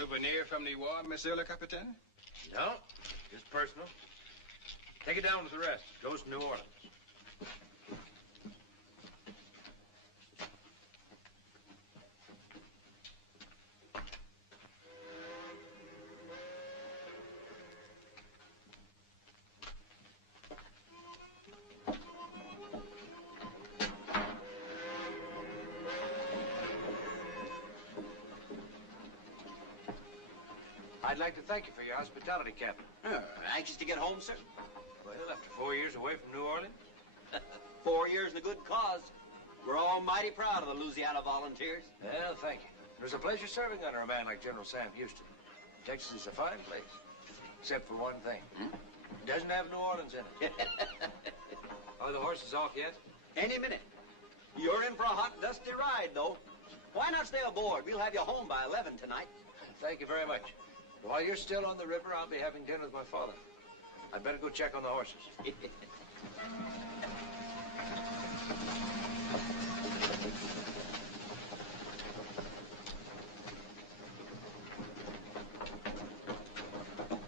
Souvenir from the war, Monsieur le Capitaine? No, just personal. Take it down with the rest. Goes to New Orleans. I'd like to thank you for your hospitality, Captain. Anxious to get home, sir? Well, after 4 years away from New Orleans. 4 years in a good cause. We're all mighty proud of the Louisiana Volunteers. Well, thank you. It was a pleasure serving under a man like General Sam Houston. Texas is a fine place, except for one thing. It doesn't have New Orleans in it. Are the horses off yet? Any minute. You're in for a hot, dusty ride, though. Why not stay aboard? We'll have you home by 11 tonight. Thank you very much. While you're still on the river, I'll be having dinner with my father. I'd better go check on the horses.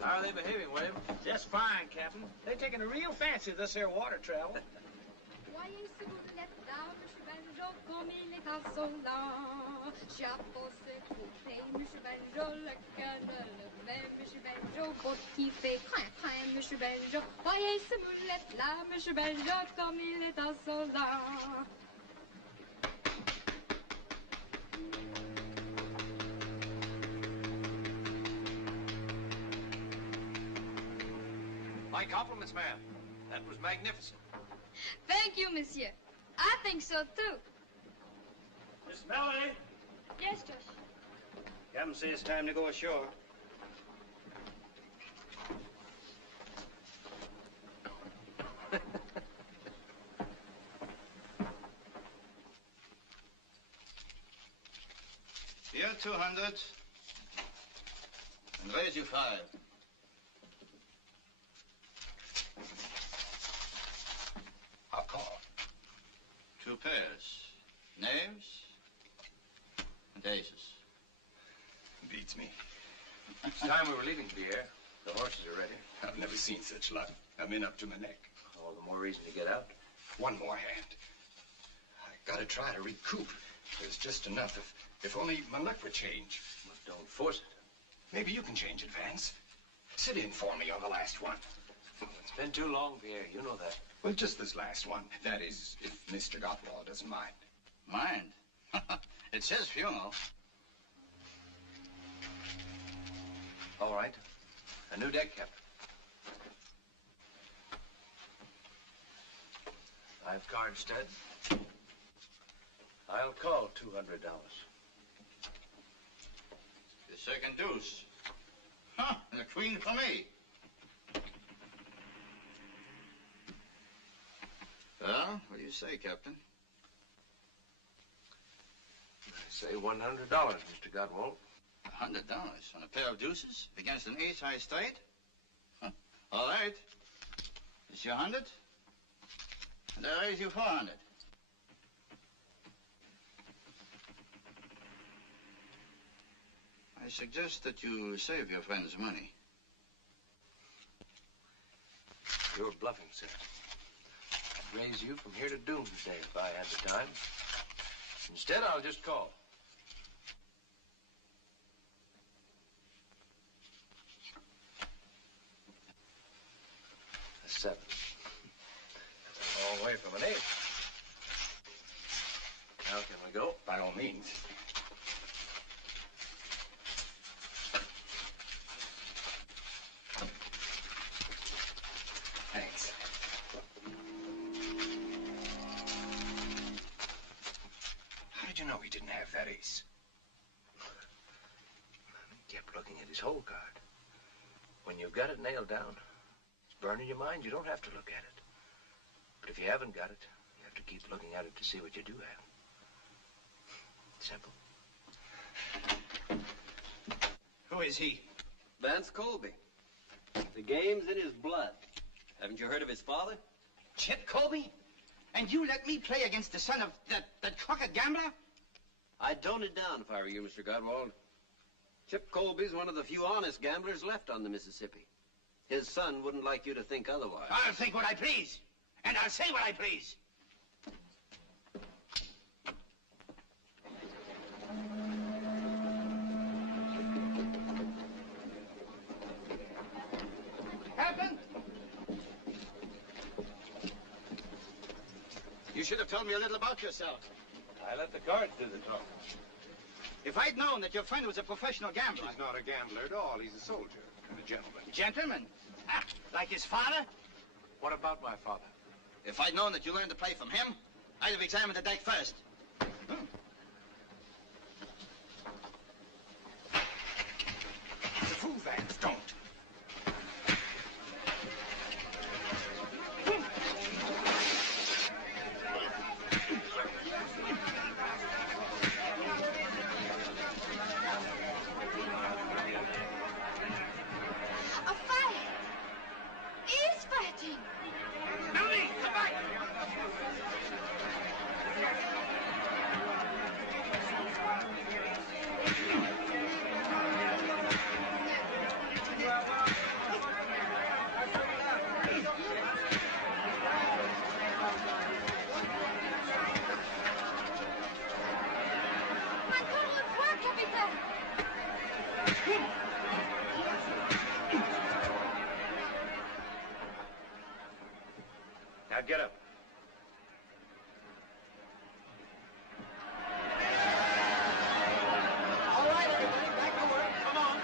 How are they behaving, William? Just fine, Captain. They're taking a real fancy to this here water travel. Voyez ce bout de lettre là, Monsieur Benjo, comme il est insolent. Chapeau se coupé, Monsieur Benjo, le canne le vin, Monsieur Benjo, beau qui fait crin, crin, Monsieur Benjo. Voyez ce bout de lettre là, Monsieur Benjo, comme il est insolent. My compliments, ma'am. That was magnificent. Thank you, Monsieur. I think so, too. Miss Melanie. Yes, Josh. Captain says it's time to go ashore. Here, 200. And raise you 5. I'll call. 2 pairs. Knaves and aces. Beats me. It's time we were leaving for the air. The horses are ready. I've never seen such luck. I'm in up to my neck. All the more reason to get out. One more hand. I gotta try to recoup. There's just enough if only my luck would change. Well, don't force it. Maybe you can change it, Vance. Sit in for me on the last one. It's been too long, Pierre. You know that. Well, just this last one. That is, if Mr. Gottfried doesn't mind. Mind? It's his funeral. All right. A new deck, Captain. I've card stud. I'll call $200. The second deuce. Huh, and a queen for me. Well, what do you say, Captain? I say $100, Mr. Godwald. $100 on a pair of deuces against an ace-high straight? Huh. All right. It's your 100, and I raise you 400. I suggest that you save your friend's money. You're bluffing, sir. I'd raise you from here to doomsday if I had the time. Instead, I'll just call. A 7. That's a long way from an 8. Now can we go? By all means. Thanks. How did you know he didn't have that ace? He kept looking at his hole card. When you've got it nailed down, it's burning your mind, you don't have to look at it. But if you haven't got it, you have to keep looking at it to see what you do have. Simple. Who is he? Vance Colby. The game's in his blood. Haven't you heard of his father? Chip Colby? And you let me play against the son of that crooked gambler? I'd tone it down if I were you, Mr. Godwald. Chip Colby's one of the few honest gamblers left on the Mississippi. His son wouldn't like you to think otherwise. I'll think what I please. And I'll say what I please. Captain? You should have told me a little about yourself. I let the cards do the talking. If I'd known that your friend was a professional gambler... He's not a gambler at all. He's a soldier and a gentleman. Gentleman? Ah, like his father? What about my father? If I'd known that you learned to play from him, I'd have examined the deck first. It's a fool, Vance. Don't. A fight! He is fighting! Melanie, come back! Encore une fois, capitaine! Now get up. All right, everybody, back to work. Come on.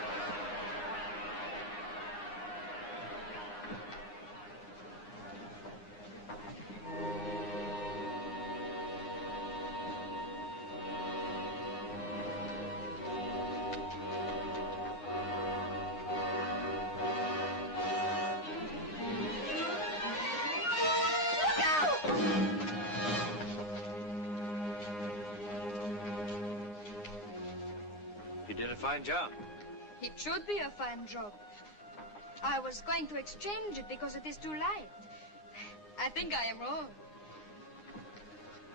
You did a fine job. It should be a fine job. I was going to exchange it because it is too light. I think I am wrong.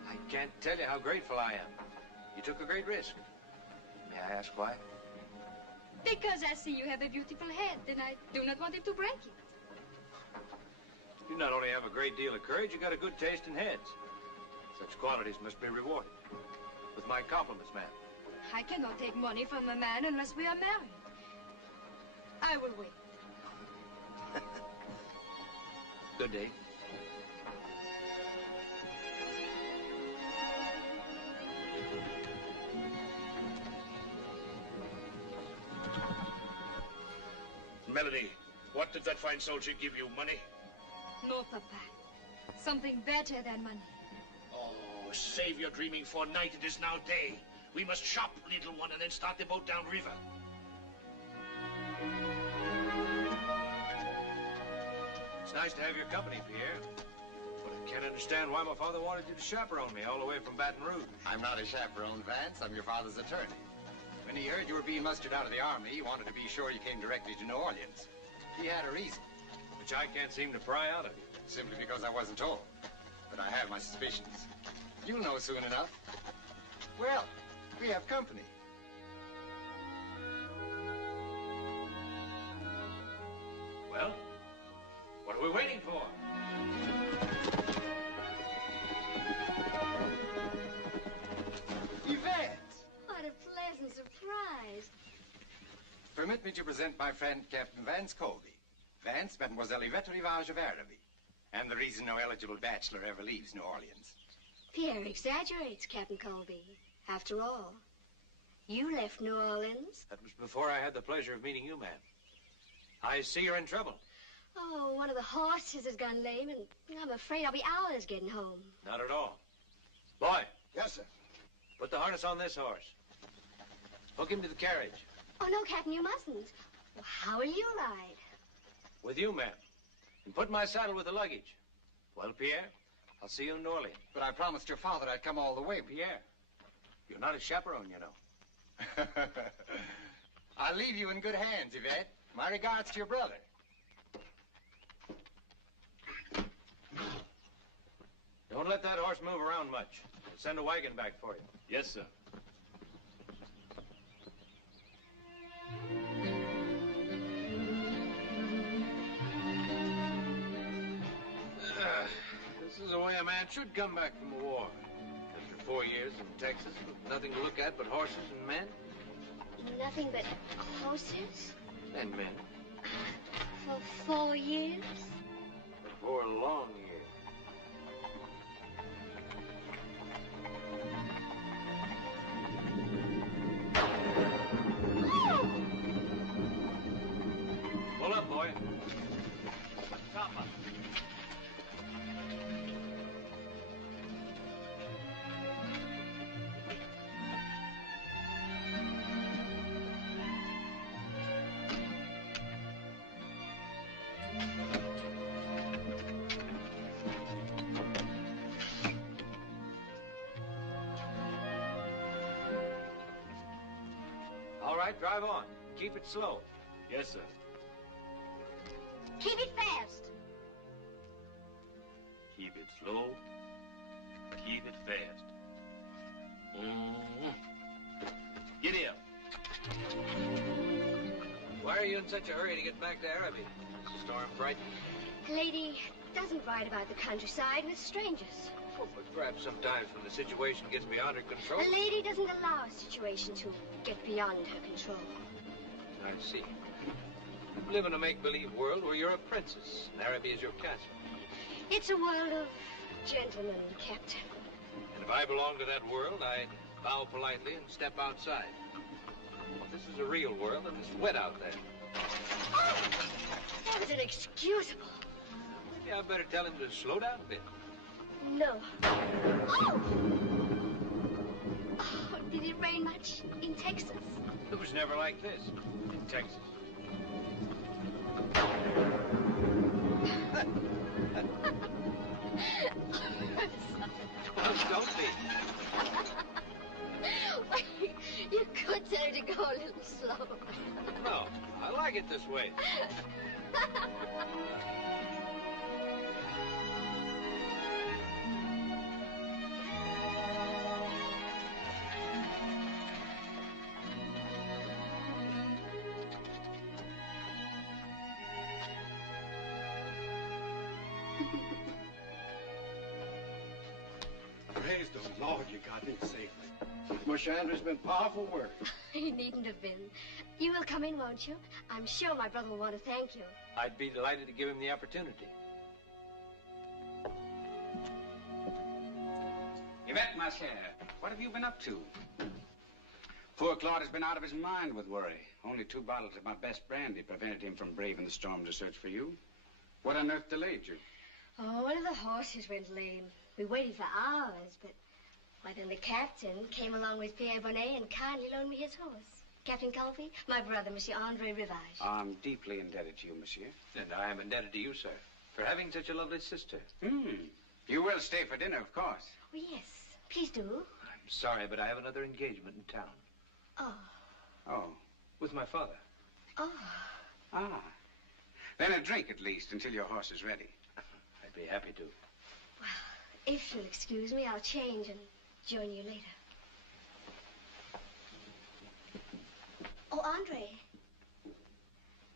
I can't tell you how grateful I am. You took a great risk. May I ask why? Because I see you have a beautiful head, and I do not want it to break it. You not only have a great deal of courage, you got a good taste in heads. Such qualities must be rewarded. With my compliments, ma'am. I cannot take money from a man unless we are married. I will wait. Good day. Melanie, what did that fine soldier give you? Money? No, Papa. Something better than money. Oh, save your dreaming for night. It is now day. We must shop, little one, and then start the boat down river. It's nice to have your company, Pierre. But I can't understand why my father wanted you to chaperone me all the way from Baton Rouge. I'm not a chaperone, Vance. I'm your father's attorney. When he heard you were being mustered out of the army, he wanted to be sure you came directly to New Orleans. He had a reason. Which I can't seem to pry out of you. Simply because I wasn't told. But I have my suspicions. You'll know soon enough. Well, we have company. Well, what are we waiting for? Permit me to present my friend, Captain Vance Colby. Vance, Mademoiselle Ivette Rivage of Araby. And the reason no eligible bachelor ever leaves New Orleans. Pierre exaggerates, Captain Colby. After all, you left New Orleans. That was before I had the pleasure of meeting you, ma'am. I see you're in trouble. Oh, one of the horses has gone lame, and I'm afraid I'll be hours getting home. Not at all. Boy. Yes, sir. Put the harness on this horse. Hook him to the carriage. Oh, no, Captain, you mustn't. Well, how will you ride? With you, ma'am. And put my saddle with the luggage. Well, Pierre, I'll see you in New Orleans. But I promised your father I'd come all the way. Pierre, you're not a chaperone, you know. I'll leave you in good hands, Yvette. My regards to your brother. Don't let that horse move around much. I'll send a wagon back for you. Yes, sir. This is the way a man should come back from a war. After 4 years in Texas with nothing to look at but horses and men. Nothing but horses? And men. For 4 years? For 4 long years. Pull up, boy. Stop up. All right, drive on. Keep it slow. Yes, sir. Keep it fast. Keep it slow. Keep it fast. Get up. Why are you in such a hurry to get back to Araby? Is the storm frightening? A lady doesn't ride about the countryside with strangers. Oh, but perhaps sometimes when the situation gets beyond her control. A lady doesn't allow a situation to get beyond her control. I see. You live in a make-believe world where you're a princess, and Araby is your castle. It's a world of gentlemen, Captain. And if I belonged to that world, I'd bow politely and step outside. But this is a real world, and it's wet out there. Oh, that was inexcusable. Maybe I'd better tell him to slow down a bit. No. Oh! Oh, did it rain much in Texas? It was never like this in Texas. Don't be. You could tell her to go a little slow. No, I like it this way. Praise the Lord you got in safely. Moshandra's been powerful work. He needn't have been. You will come in, won't you? I'm sure my brother will want to thank you. I'd be delighted to give him the opportunity. Yvette, ma chère, what have you been up to? Poor Claude has been out of his mind with worry. Only 2 bottles of my best brandy prevented him from braving the storm to search for you. What on earth delayed you? Oh, one of the horses went lame. We waited for hours, but then the captain came along with Pierre Bonnet and kindly loaned me his horse. Captain Colby, my brother, Monsieur Andre Rivage. I'm deeply indebted to you, monsieur. And I am indebted to you, sir, for having such a lovely sister. You will stay for dinner, of course. Oh, yes. Please do. I'm sorry, but I have another engagement in town. Oh. Oh. With my father. Oh. Ah. Then a drink, at least, until your horse is ready. I'd be happy to. Well, if you'll excuse me, I'll change and join you later. Oh, Andre.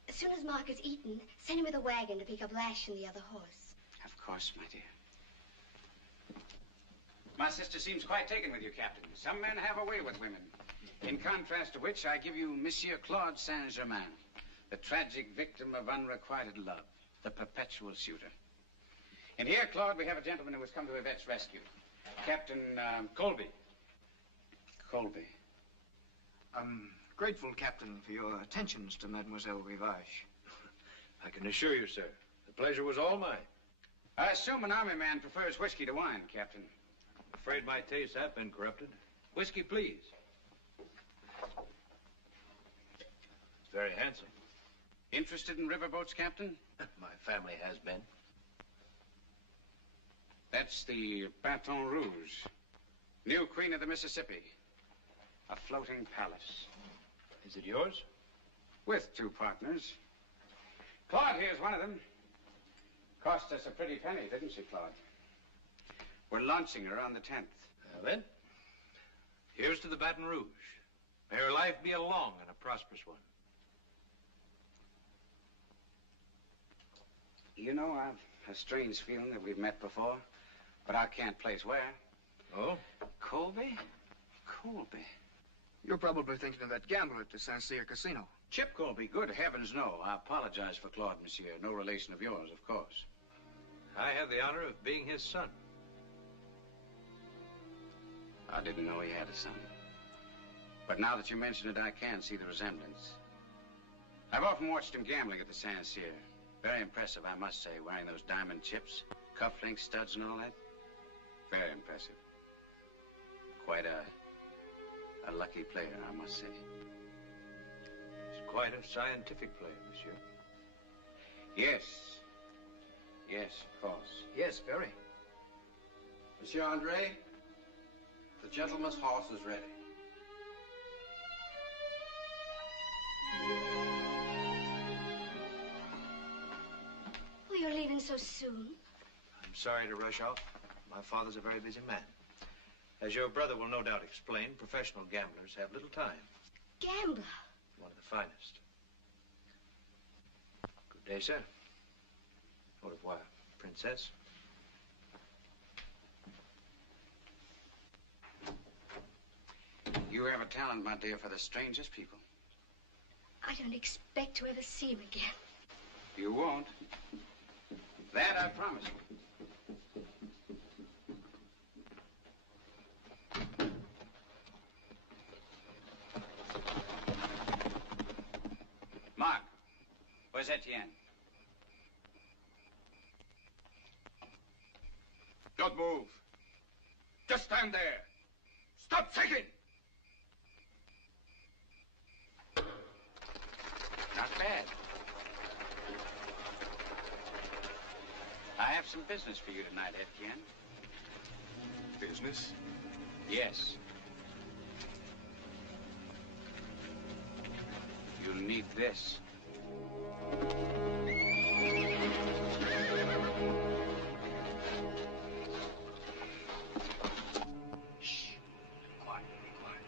As soon as Mark has eaten, send him with a wagon to pick up Lash and the other horse. Of course, my dear. My sister seems quite taken with you, Captain. Some men have a way with women. In contrast to which, I give you Monsieur Claude St. Germaine, the tragic victim of unrequited love, the perpetual suitor. And here, Claude, we have a gentleman who has come to Ivette's rescue. Captain Colby. Colby. I'm grateful, Captain, for your attentions to Mademoiselle Rivage. I can assure you, sir, the pleasure was all mine. I assume an army man prefers whiskey to wine, Captain. I'm afraid my tastes have been corrupted. Whiskey, please. It's very handsome. Interested in riverboats, Captain? My family has been. That's the Baton Rouge, new queen of the Mississippi. A floating palace. Is it yours? With 2 partners. Claude here's one of them. Cost us a pretty penny, didn't she, Claude? We're launching her on the 10th. Now then, here's to the Baton Rouge. May her life be a long and a prosperous one. You know, I've a strange feeling that we've met before, but I can't place where. Oh? Colby? Colby. You're probably thinking of that gambler at the Saint Cyr Casino. Chip Colby, good heavens, no. I apologize for Claude, monsieur. No relation of yours, of course. I have the honor of being his son. I didn't know he had a son. But now that you mention it, I can see the resemblance. I've often watched him gambling at the Saint Cyr. Very impressive, I must say, wearing those diamond chips, cufflinks, studs, and all that. Very impressive. Quite a lucky player, I must say. He's quite a scientific player, monsieur. Yes. Yes, of course. Yes, very. Monsieur Andre, the gentleman's horse is ready. Oh, you're leaving so soon. I'm sorry to rush off. My father's a very busy man. As your brother will no doubt explain, professional gamblers have little time. Gambler? One of the finest. Good day, sir. Au revoir, princess. You have a talent, my dear, for the strangest people. I don't expect to ever see him again. You won't. That I promise you. Mark, where's Etienne? Don't move. Just stand there. Stop shaking. Not bad. I have some business for you tonight, Etienne. Business? Yes. You'll need this. Shh. Quiet, be quiet.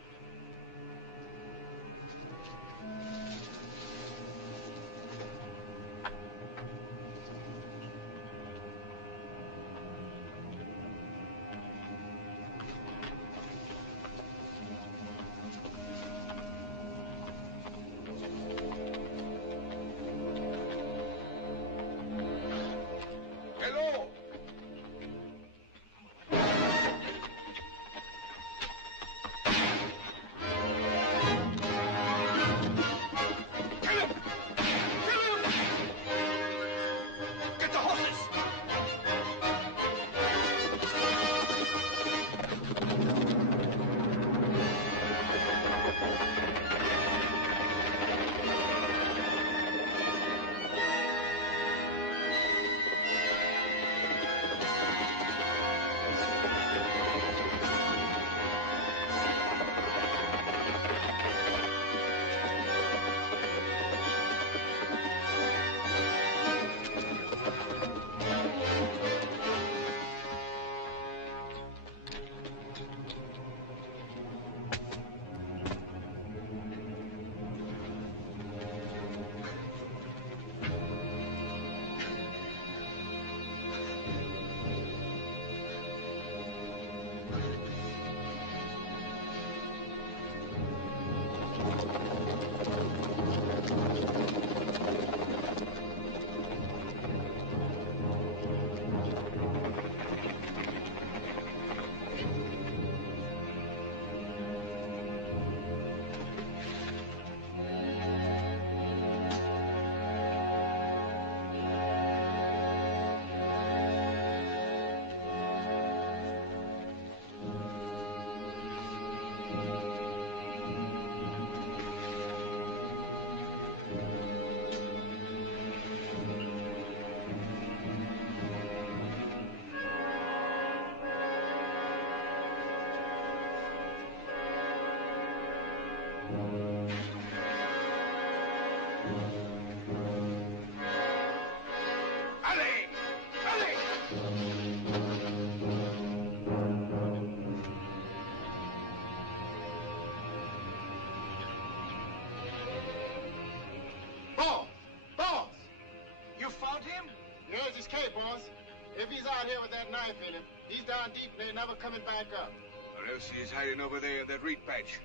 If he's out here with that knife in him, he's down deep and they're never coming back up. Or else he's hiding over there in that reed patch.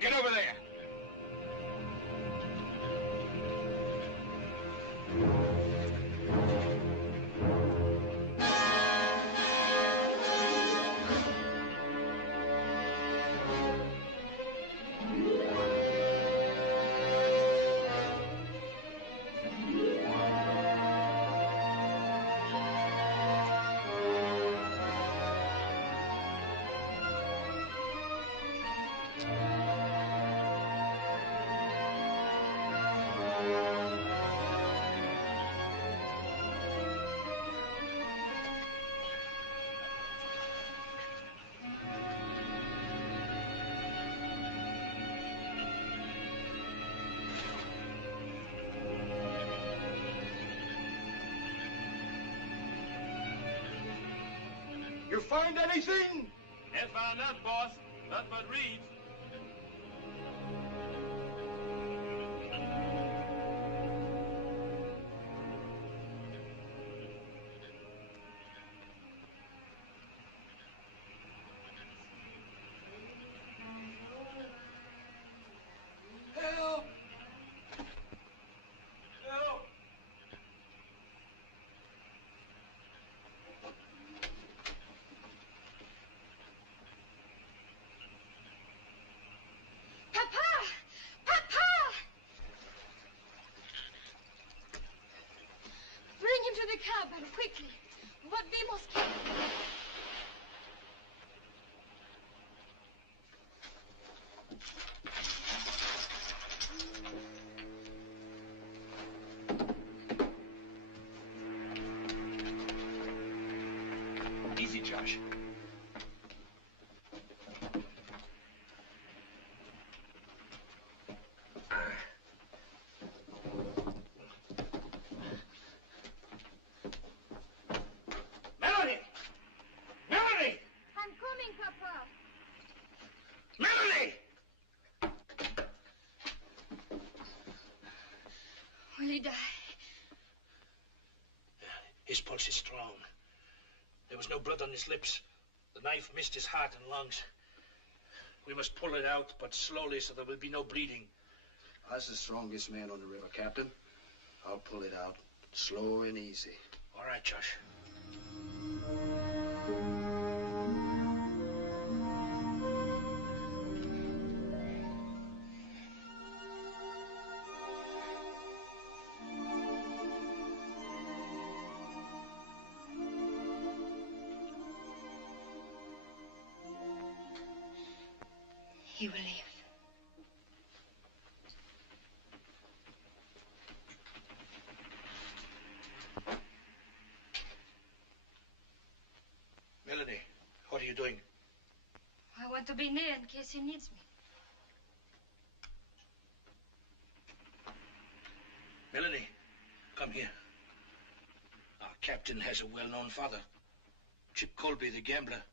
Get over there! You find anything? Ain't found nothing, boss. Nothing but reeds. Help! Help! To the cabin, quickly. What we must kill. Easy, Josh. Melanie! Melanie! I'm coming, Papa. Melanie! Will he die? His pulse is strong. There was no blood on his lips. The knife missed his heart and lungs. We must pull it out, but slowly so there will be no bleeding. I was the strongest man on the river, Captain. I'll pull it out, slow and easy. All right, Josh. He will live. Melanie, what are you doing? I want to be near in case he needs me. Melanie, come here. Our captain has a well-known father. Chip Colby, the gambler.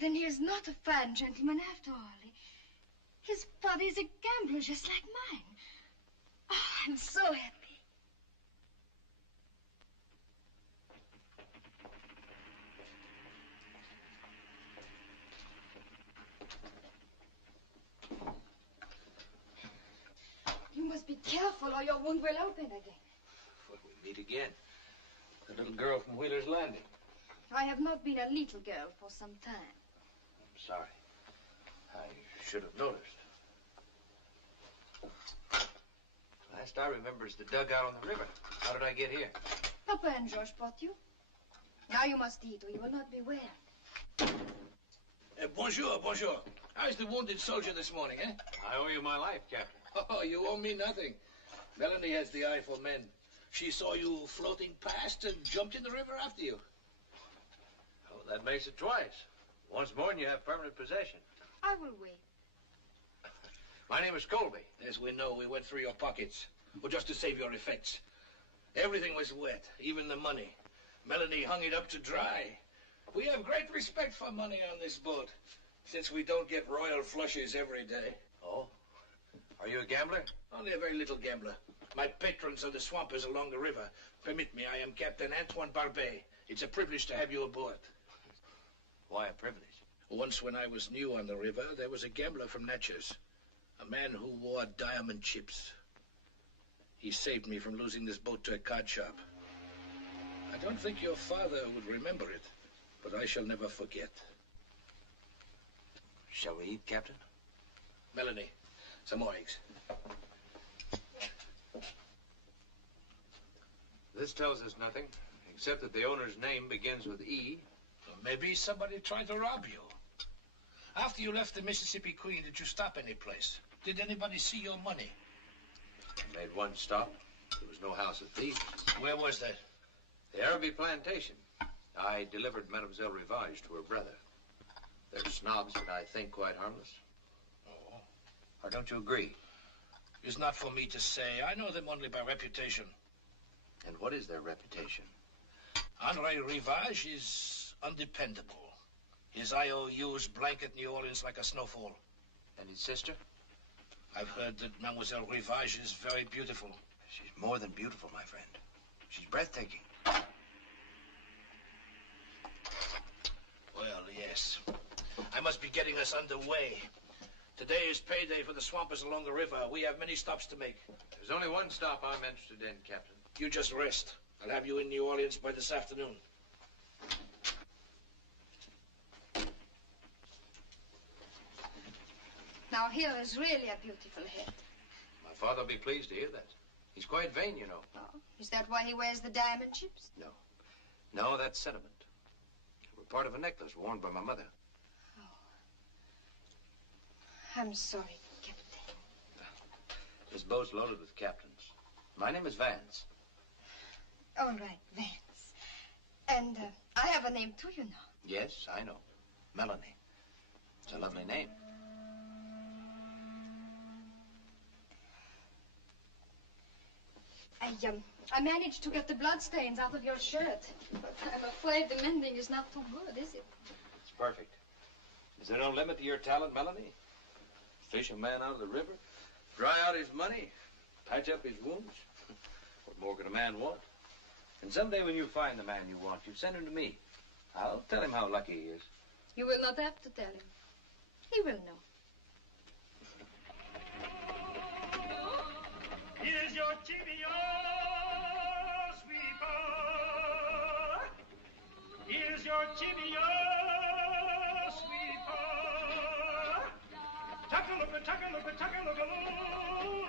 Then he is not a fine gentleman after all. His father is a gambler just like mine. Oh, I'm so happy. careful or your wound will open again. Well, we meet again. The little girl from Wheeler's Landing. I have not been a little girl for some time. I'm sorry. I should have noticed. Last I remember is the dugout on the river. How did I get here? Papa and George brought you. Now you must eat or you will not be well. Bonjour, bonjour. How's the wounded soldier this morning, eh? I owe you my life, Captain. Oh, you owe me nothing. Melanie has the eye for men. She saw you floating past and jumped in the river after you. Oh, that makes it twice. Once more and you have permanent possession. I will wait. My name is Colby. As we know, we went through your pockets. Well, just to save your effects. Everything was wet, even the money. Melanie hung it up to dry. We have great respect for money on this boat, since we don't get royal flushes every day. Oh? Are you a gambler? Only a very little gambler. My patrons are the swampers along the river. Permit me, I am Captain Antoine Barbee. It's a privilege to have you aboard. Why a privilege? Once when I was new on the river, there was a gambler from Natchez. A man who wore diamond chips. He saved me from losing this boat to a card shop. I don't think your father would remember it, but I shall never forget. Shall we eat, Captain? Melanie, some more eggs. This tells us nothing, except that the owner's name begins with E. Well, maybe somebody tried to rob you. After you left the Mississippi Queen, did you stop any place? Did anybody see your money? I made one stop. There was no house of thieves. Where was that? The Araby plantation. I delivered Mademoiselle Rivage to her brother. They're snobs, but I think quite harmless. Oh. Or don't you agree? It's not for me to say. I know them only by reputation. And what is their reputation? Andre Rivage is undependable. His IOUs blanket New Orleans like a snowfall. And his sister? I've heard that Mademoiselle Rivage is very beautiful. She's more than beautiful, my friend. She's breathtaking. Well, yes. I must be getting us underway. Today is payday for the swampers along the river. We have many stops to make. There's only one stop I'm interested in, Captain. You just rest. I'll have you in New Orleans by this afternoon. Now here is really a beautiful head. My father will be pleased to hear that. He's quite vain, you know. Oh, is that why he wears the diamond chips? No. No, that's sentiment. They were part of a necklace worn by my mother. Oh. I'm sorry, Captain. This boat's loaded with captains. My name is Vance. All right, Vance. And I have a name too, you know. Yes, I know. Melanie. It's a lovely name. I managed to get the bloodstains out of your shirt, but I'm afraid the mending is not too good, is it? It's perfect. Is there no limit to your talent, Melanie? Fish a man out of the river, dry out his money, patch up his wounds. What more could a man want? And someday when you find the man you want, you send him to me. I'll tell him how lucky he is. You will not have to tell him. He will know. Here's your chivio, sweeper. Here's your chivio, sweeper. Tuck-a-look-a, tuck-a-look-a, tuck-a-look-a-loo.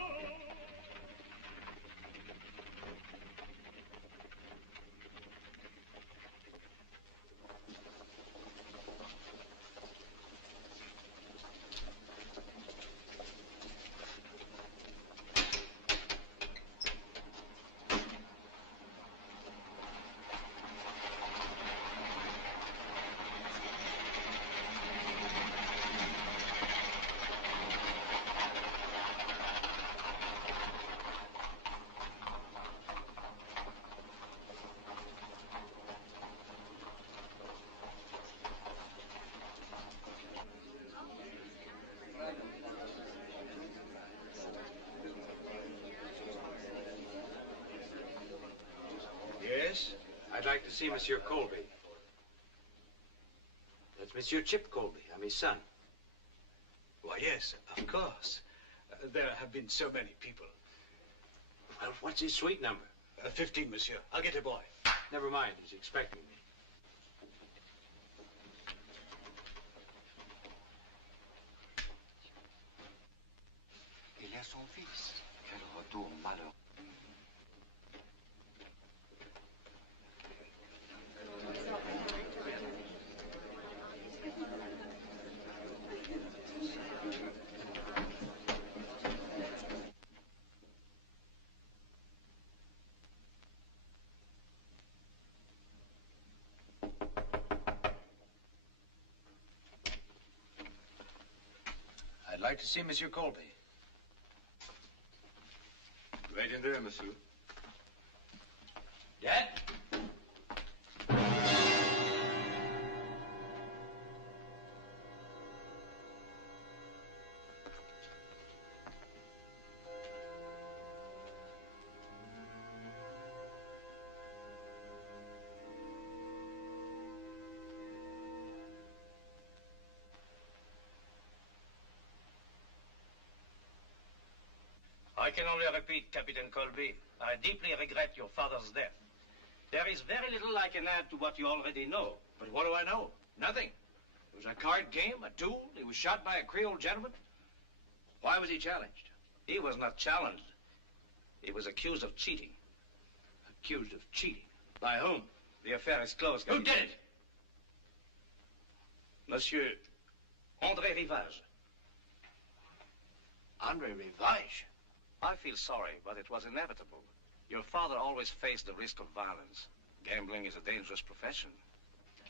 Yes? I'd like to see Monsieur Colby. That's Monsieur Chip Colby. I'm his son. Why, yes, of course. There have been so many people. Well, what's his suite number? 15, monsieur. I'll get a boy. Never mind, he's expecting me. Il est son fils. Quel retour malheureux. I'd like to see Monsieur Colby. Right in there, monsieur. Dad? I can only repeat, Captain Colby, I deeply regret your father's death. There is very little I can add to what you already know. But what do I know? Nothing. It was a card game, a duel. He was shot by a Creole gentleman. Why was he challenged? He was not challenged. He was accused of cheating. Accused of cheating? By whom? The affair is closed, Who Captain. did it? Monsieur André Rivage. André Rivage? I feel sorry, but it was inevitable. Your father always faced the risk of violence. Gambling is a dangerous profession.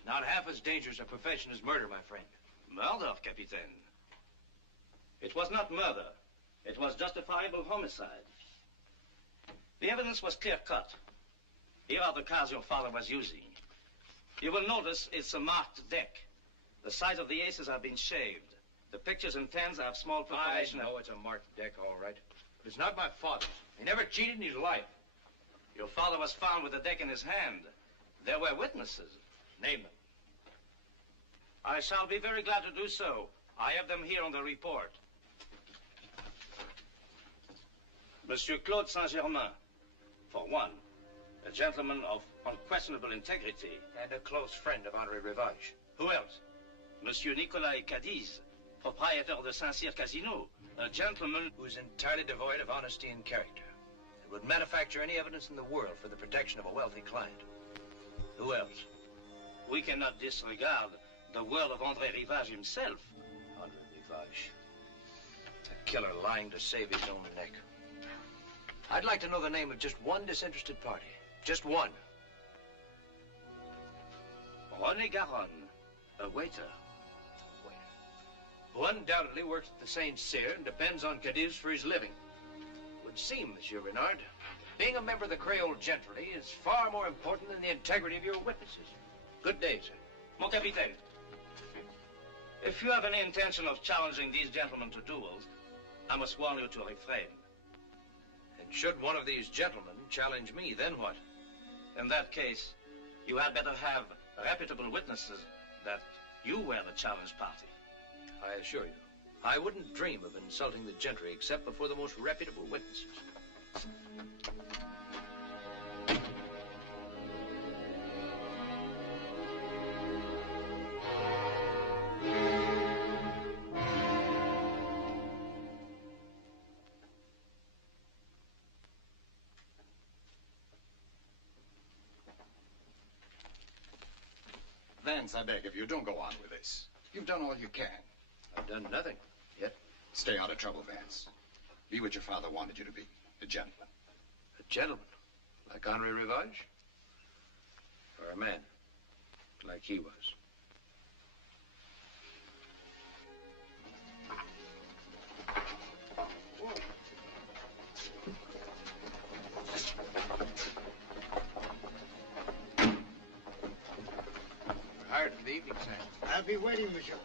Not half as dangerous a profession as murder, my friend. Murder, Capitaine. It was not murder. It was justifiable homicide. The evidence was clear-cut. Here are the cards your father was using. You will notice it's a marked deck. The sides of the aces have been shaved. The pictures and tens have small perforation. I know it's a marked deck, all right. But it's not my father's. He never cheated in his life. Your father was found with the deck in his hand. There were witnesses. Name them. I shall be very glad to do so. I have them here on the report. Monsieur Claude St. For one, a gentleman of unquestionable integrity. And a close friend of André Rivage. Who else? Monsieur Nicholas Cadiz, proprietor de Saint-Cyr Casino. A gentleman who is entirely devoid of honesty and character. And would manufacture any evidence in the world for the protection of a wealthy client. Who else? We cannot disregard the word of André Rivage himself. André Rivage. A killer lying to save his own neck. I'd like to know the name of just one disinterested party. Just one. René Garonne, a waiter. Who undoubtedly works at the St. Cyr and depends on Cadiz for his living. Would seem, Monsieur Renard, being a member of the Creole gentry is far more important than the integrity of your witnesses. Good day, sir. Mon capitaine, if you have any intention of challenging these gentlemen to duels, I must warn you to refrain. And should one of these gentlemen challenge me, then what? In that case, you had better have reputable witnesses that you were the challenge party. I assure you, I wouldn't dream of insulting the gentry except before the most reputable witnesses. Vance, I beg of you, don't go on with this. You've done all you can. I've done nothing yet. Stay out of trouble, Vance. Be what your father wanted you to be, a gentleman. A gentleman? Like André Rivage? Or a man? Like he was? We're hired for the evening, sir. I'll be waiting, monsieur.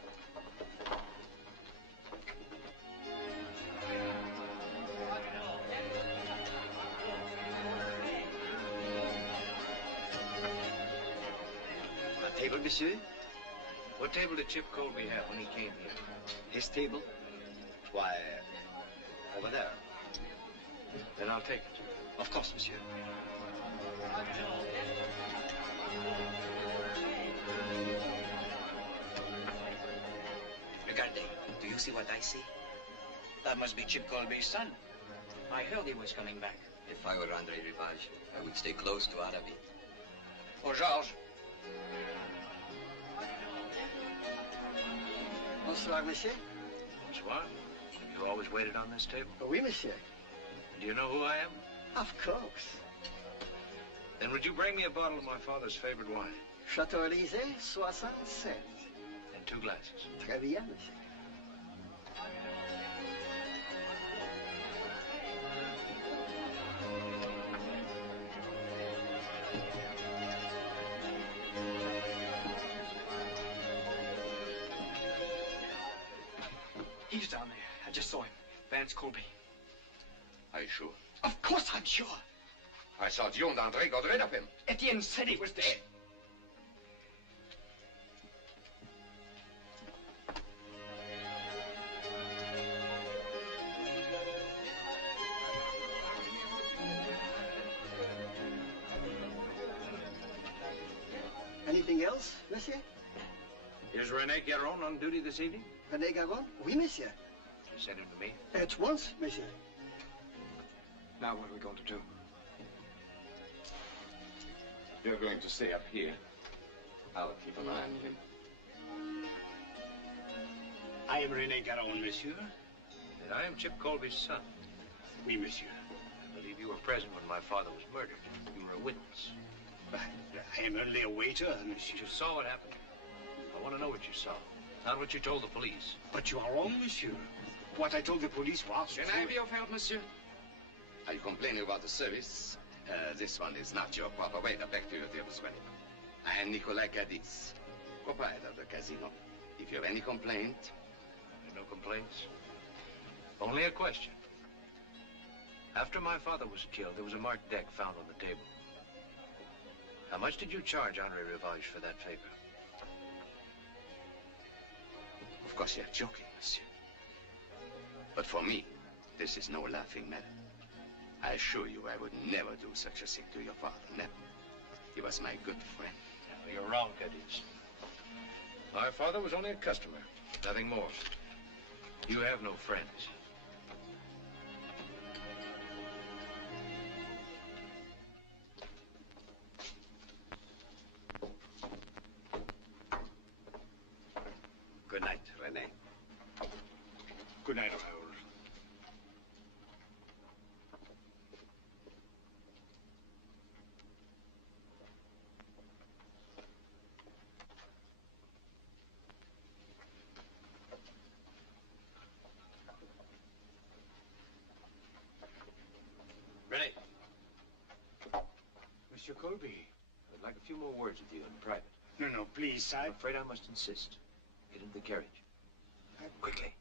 Table, monsieur? What table did Chip Colby have when he came here? His table? Why, over there. Then I'll take it. Of course, monsieur. Regardez, do you see what I see? That must be Chip Colby's son. I heard he was coming back. If I were Andre Rivage, I would stay close to Araby. Oh, Georges. Bonsoir, monsieur. Bonsoir. You always waited on this table? Oui, monsieur. Do you know who I am? Of course. Then would you bring me a bottle of my father's favorite wine? Chateau Élysée, 67. And 2 glasses. Très bien, monsieur. He's down there. I just saw him. Vance Colby. Are you sure? Of course I'm sure. I saw Dion d'André got rid of him. Etienne said he was dead. Anything else, monsieur? Is René Garon on duty this evening? René Garon? Oui, monsieur. You send him to me? At once, monsieur. Now what are we going to do? You're going to stay up here. I'll keep an eye on him. I am René Garon, monsieur. And I am Chip Colby's son. Oui, monsieur. I believe you were present when my father was murdered. You were a witness. I am only a waiter, monsieur. You saw what happened. I want to know what you saw, not what you told the police. But you are wrong, monsieur. What I told the police was... Can I be of help, monsieur? Are you complaining about the service? This one is not your proper way. Back to your dearest friend. I am Nicholas Cadiz, proprietor of the casino. If you have any complaint... No complaints? Only a question. After my father was killed, there was a marked deck found on the table. How much did you charge Andre Rivage for that favor? Of course, you're joking, monsieur. But for me, this is no laughing matter. I assure you I would never do such a thing to your father, never. He was my good friend. No, you're wrong, Cadiz. My father was only a customer, nothing more. You have no friends. Good night, René. Good night, Raoul. René. Monsieur Colby. I'd like a few more words with you in private. No, please, I'm afraid I must insist. Get into the carriage. Quickly.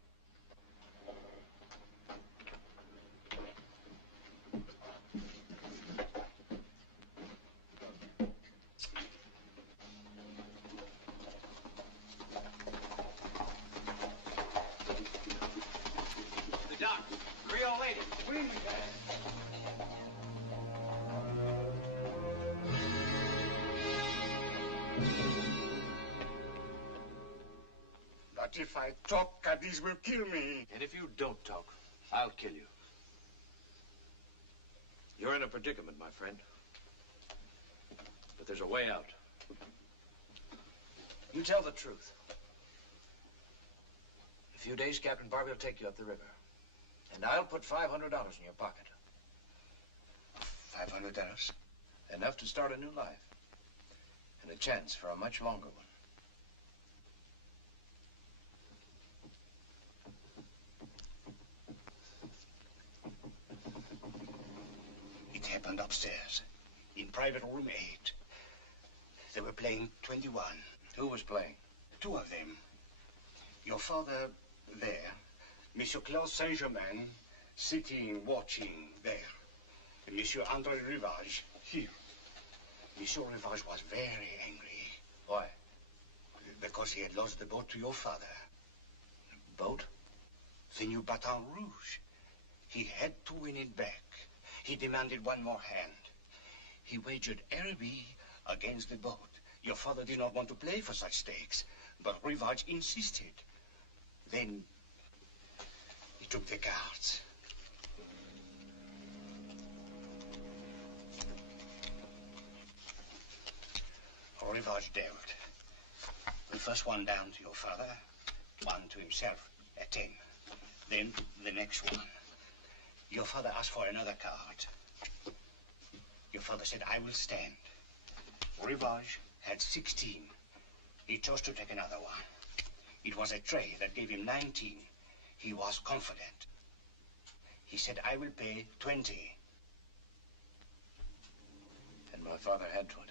The doc. Creole lady. Bring me that. But if I talk, Cadiz will kill me. And if you don't talk, I'll kill you. You're in a predicament, my friend. But there's a way out. You tell the truth. In a few days, Captain Barbee will take you up the river. And I'll put $500 in your pocket. $500? Enough to start a new life. And a chance for a much longer one. It happened upstairs, in private room 8. They were playing 21. Who was playing? 2 of them. Your father there, Monsieur Claude St, sitting, watching there. And Monsieur Andre Rivage here. Monsieur Rivage was very angry. Why? Because he had lost the boat to your father. Boat? The new Baton Rouge. He had to win it back. He demanded one more hand. He wagered Araby against the boat. Your father did not want to play for such stakes, but Rivage insisted. Then he took the cards. Rivage dealt. The first one down to your father, one to himself, a 10. Then the next one. Your father asked for another card. Your father said, I will stand. Rivage had 16. He chose to take another one. It was a tray that gave him 19. He was confident. He said, I will pay 20. And my father had 20.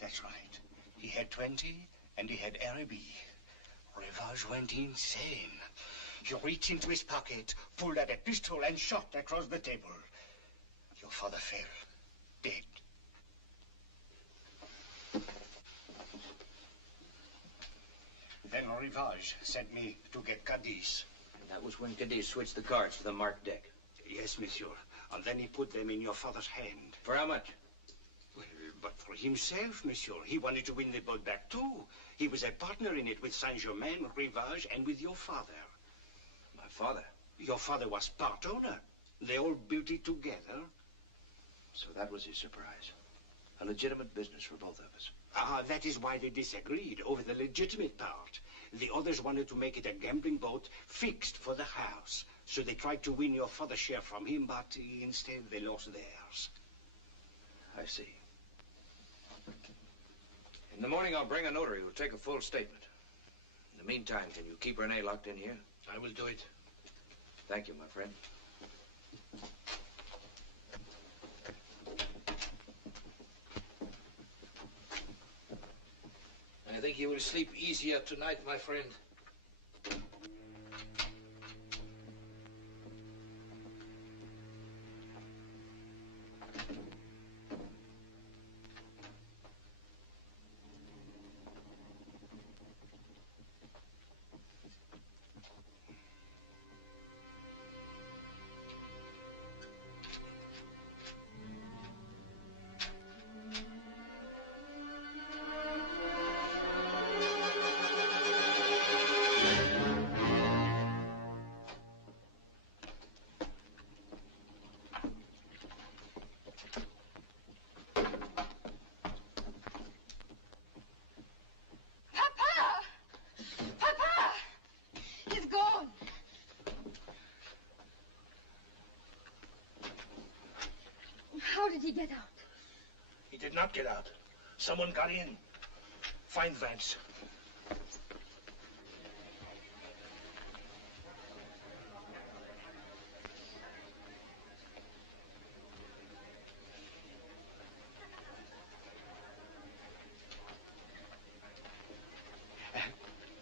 That's right. He had 20, and he had Araby. Rivage went insane. He reached into his pocket, pulled out a pistol, and shot across the table. Your father fell, dead. Then Rivage sent me to get Cadiz. And that was when Cadiz switched the cards to the marked deck. Yes, monsieur. And then he put them in your father's hand. For how much? Well, but for himself, monsieur. He wanted to win the boat back, too. He was a partner in it with Saint-Germain, Rivage, and with your father. My father? Your father was part owner. They all built it together. So that was his surprise. A legitimate business for both of us. That is why they disagreed over the legitimate part. The others wanted to make it a gambling boat fixed for the house. So they tried to win your father's share from him, but instead they lost theirs. I see. In the morning, I'll bring a notary who'll take a full statement. In the meantime, can you keep Renee locked in here? I will do it. Thank you, my friend. I think you will sleep easier tonight, my friend. How did he get out? He did not get out. Someone got in. Find Vance.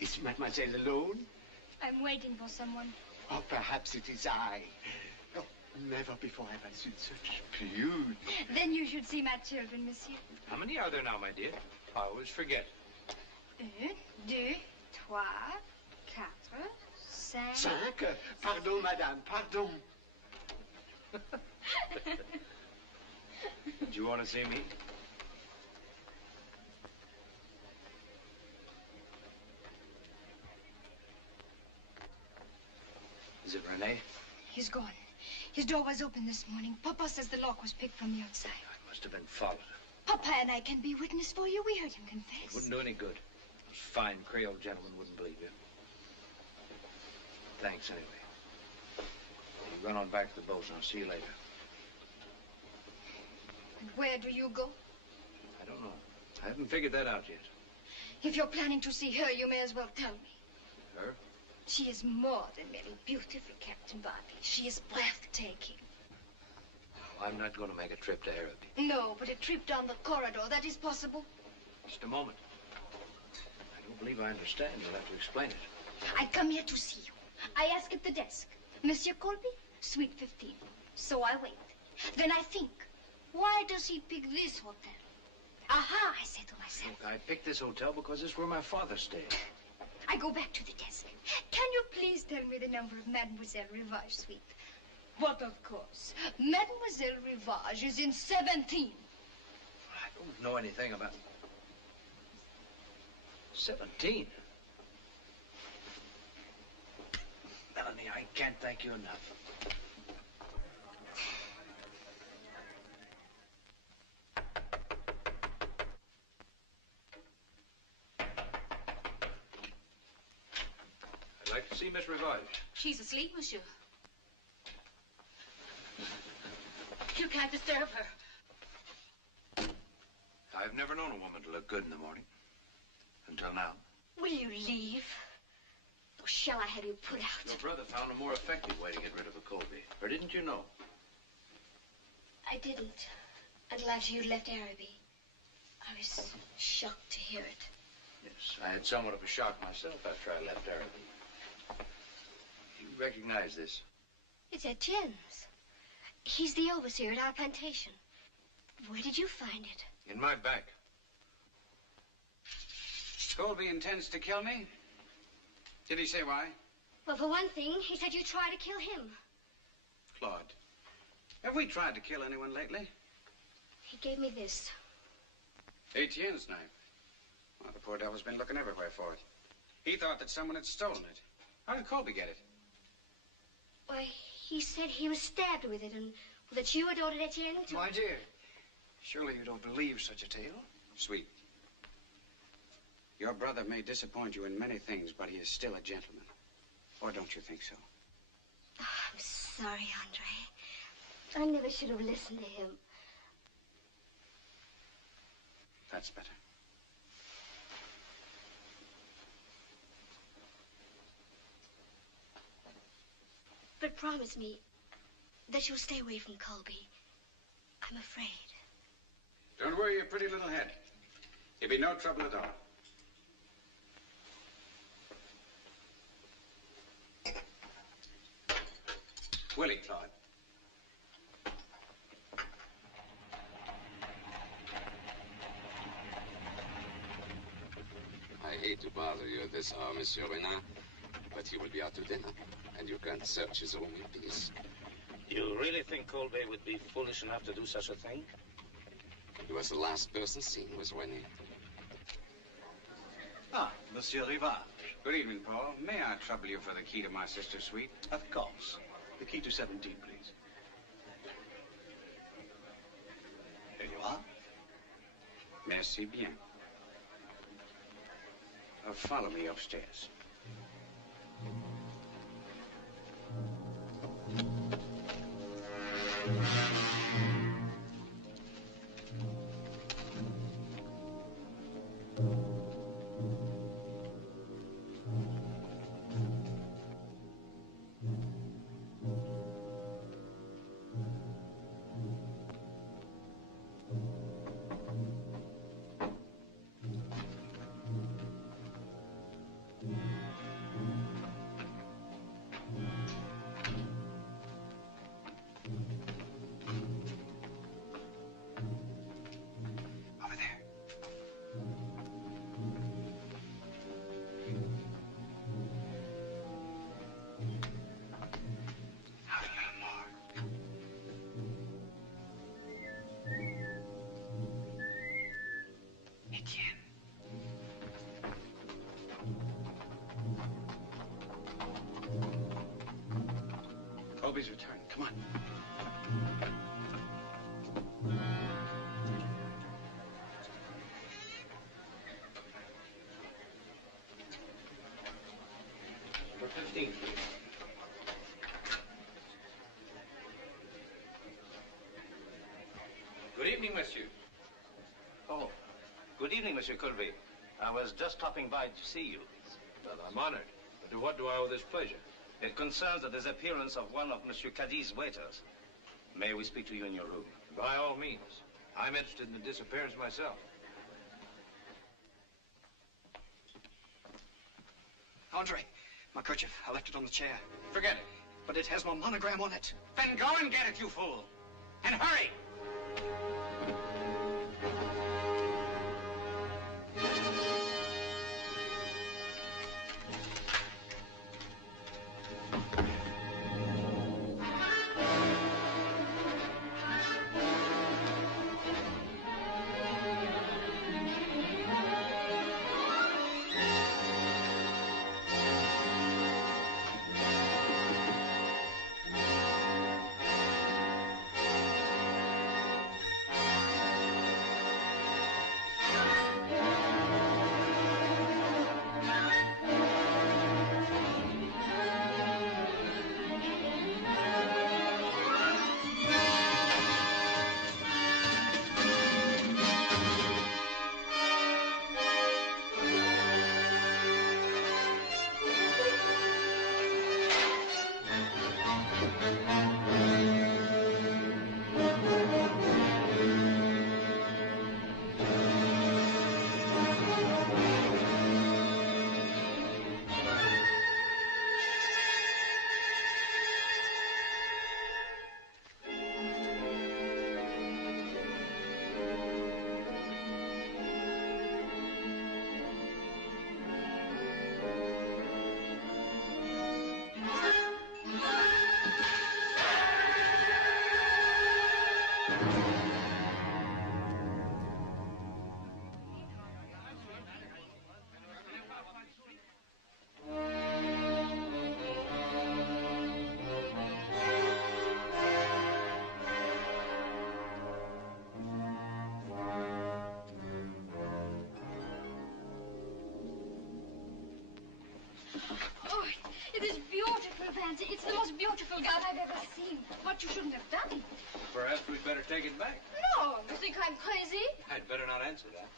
Is Mademoiselle alone? I'm waiting for someone. Oh, perhaps it is I. Oh, never before have I seen such beauty. Then you should see my children, monsieur. How many are there now, my dear? I always forget. 1, 2, 3, 4, 5. 5? Pardon, madame, pardon. Did you want to see me? Is it Renee? He's gone. His door was open this morning. Papa says the lock was picked from the outside. I must have been followed. Papa and I can be witness for you. We heard him confess. It wouldn't do any good. Those fine Creole gentlemen wouldn't believe you. Thanks, anyway. You run on back to the boat, and I'll see you later. And where do you go? I don't know. I haven't figured that out yet. If you're planning to see her, you may as well tell me. Her? She is more than merely beautiful, Captain Barbee. She is breathtaking. Oh, I'm not going to make a trip to Araby. No, but a trip down the corridor, that is possible. Just a moment. I don't believe I understand. You'll have to explain it. I come here to see you. I ask at the desk, Monsieur Colby, suite 15. So I wait. Then I think, why does he pick this hotel? Aha, I say to myself. Look, I picked this hotel because it's where my father stayed. I go back to the desk. Can you please tell me the number of Mademoiselle Rivage suite? But of course, Mademoiselle Rivage is in 17. I don't know anything about 17. Melanie, I can't thank you enough. I'd like to see Miss Rivage. She's asleep, monsieur. You can't disturb her. I've never known a woman to look good in the morning. Until now. Will you leave? Or shall I have you put out? Your brother found a more effective way to get rid of a Colby. Or didn't you know? I didn't. Until after you'd left Araby. I was shocked to hear it. Yes, I had somewhat of a shock myself after I left Araby. You recognize this? It's Etienne's. He's the overseer at our plantation. Where did you find it? In my bag. Colby intends to kill me? Did he say why? Well, for one thing, he said you tried to kill him. Claude, have we tried to kill anyone lately? He gave me this. Etienne's knife. Well, the poor devil's been looking everywhere for it. He thought that someone had stolen it. How did Colby get it? Why, he said he was stabbed with it and that you had ordered Etienne to... My dear, surely you don't believe such a tale? Sweet. Your brother may disappoint you in many things, but he is still a gentleman. Or don't you think so? Oh, I'm sorry, Andre. I never should have listened to him. That's better. But promise me that you'll stay away from Colby. I'm afraid. Don't worry your pretty little head. There'll be no trouble at all. Willie, Claude. I hate to bother you at this hour, Monsieur Renard, but he will be out to dinner, and you can't search his room in peace. You really think Colby would be foolish enough to do such a thing? He was the last person seen with Rennie. Ah, Monsieur Rivage. Good evening, Paul. May I trouble you for the key to my sister's suite? Of course. The key to 17, please. Here you are. Merci bien. Follow me upstairs. Colby's return. Come on. Number 15, please. Good evening, monsieur. Oh, good evening, Monsieur Colby. I was just stopping by to see you. Well, I'm honored. But to what do I owe this pleasure? It concerns the disappearance of one of Monsieur Cadiz's waiters. May we speak to you in your room? By all means. I'm interested in the disappearance myself. Andre, my kerchief. I left it on the chair. Forget it. But it has my monogram on it. Then go and get it, you fool. And hurry! It is beautiful, Vance. It's the most beautiful gown I've ever seen. What you shouldn't have done. Perhaps we'd better take it back. No, you think I'm crazy? I'd better not answer that.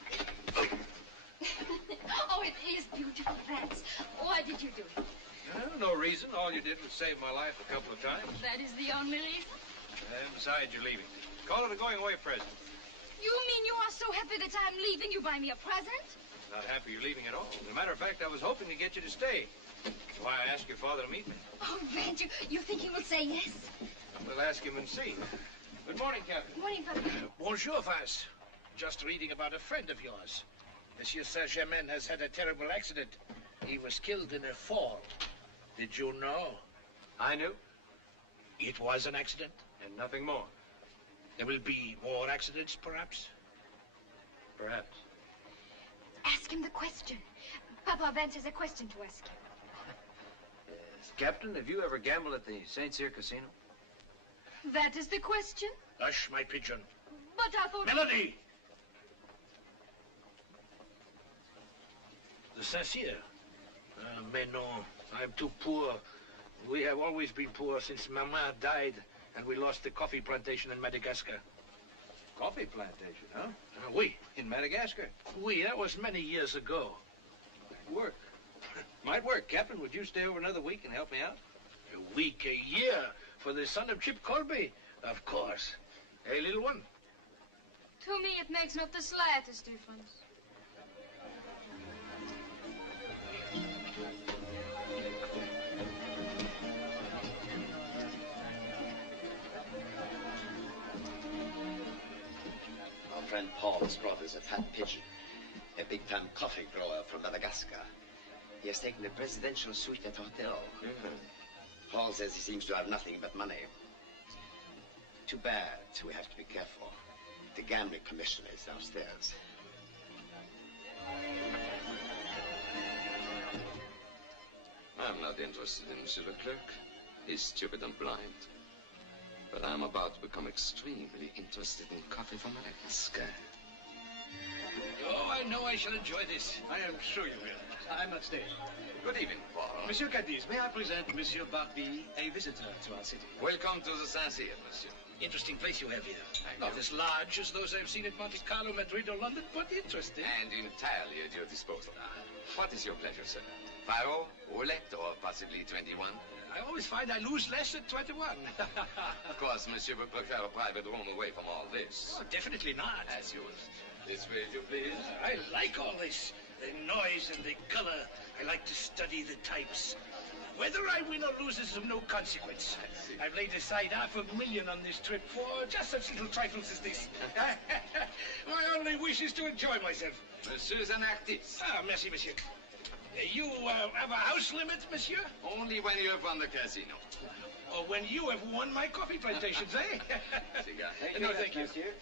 Oh, it is beautiful, Vance. Why did you do it? No reason. All you did was save my life a couple of times. That is the only reason? And besides, you're leaving. Call it a going-away present. You mean you are so happy that I'm leaving, you buy me a present? Not happy you're leaving at all. As a matter of fact, I was hoping to get you to stay. That's why I asked your father to meet me. Oh, Vance, you think he will say yes? We'll ask him and see. Good morning, Captain. Good morning, Papa. Bonjour, Vance. Just reading about a friend of yours. Monsieur Saint-Germain has had a terrible accident. He was killed in a fall. Did you know? I knew. It was an accident? And nothing more. There will be more accidents, perhaps? Perhaps. Ask him the question. Papa, Vance has a question to ask him. Yes. Captain, have you ever gambled at the St. Cyr Casino? That is the question? Hush, my pigeon. But I thought... Melanie! The St. Cyr? Mais non, I'm too poor. We have always been poor since Mama died and we lost the coffee plantation in Madagascar. Coffee plantation, huh? Oui. In Madagascar? Oui, that was many years ago. Might work. Might work, Captain. Would you stay over another week and help me out? A week, a year, for the son of Chip Colby? Of course. Hey, little one? To me, it makes not the slightest difference. Our friend Paul has brought us a fat pigeon, a big-time coffee grower from Madagascar. He has taken a presidential suite at the hotel. Paul says he seems to have nothing but money. Too bad, we have to be careful. The gambling commissioner is downstairs. I'm not interested in Monsieur Leclerc. He's stupid and blind. But I'm about to become extremely interested in coffee from Madagascar. Oh, I know I shall enjoy this. I am sure you will. I'm not staying. Good evening, Paul. Monsieur Cadiz, may I present Monsieur Barbee, a visitor to our city? Welcome to the St. Cyr, monsieur. Interesting place you have here. Not as large as those I've seen at Monte Carlo, Madrid, or London, but interesting. And entirely at your disposal. What is your pleasure, sir? Faro, roulette, or possibly 21? I always find I lose less at 21. Of course, monsieur would prefer a private room away from all this. Oh, definitely not. As you wish. This way, if you please. I like all this. The noise and the color. I like to study the types. Whether I win or lose is of no consequence. I've laid aside $500,000 on this trip for just such little trifles as this. My only wish is to enjoy myself. Monsieur's an artist. Ah, merci, monsieur. You have a house limit, monsieur? Only when you have won the casino. Or when you have won my coffee plantations, eh? Cigar. No, thank you. Monsieur.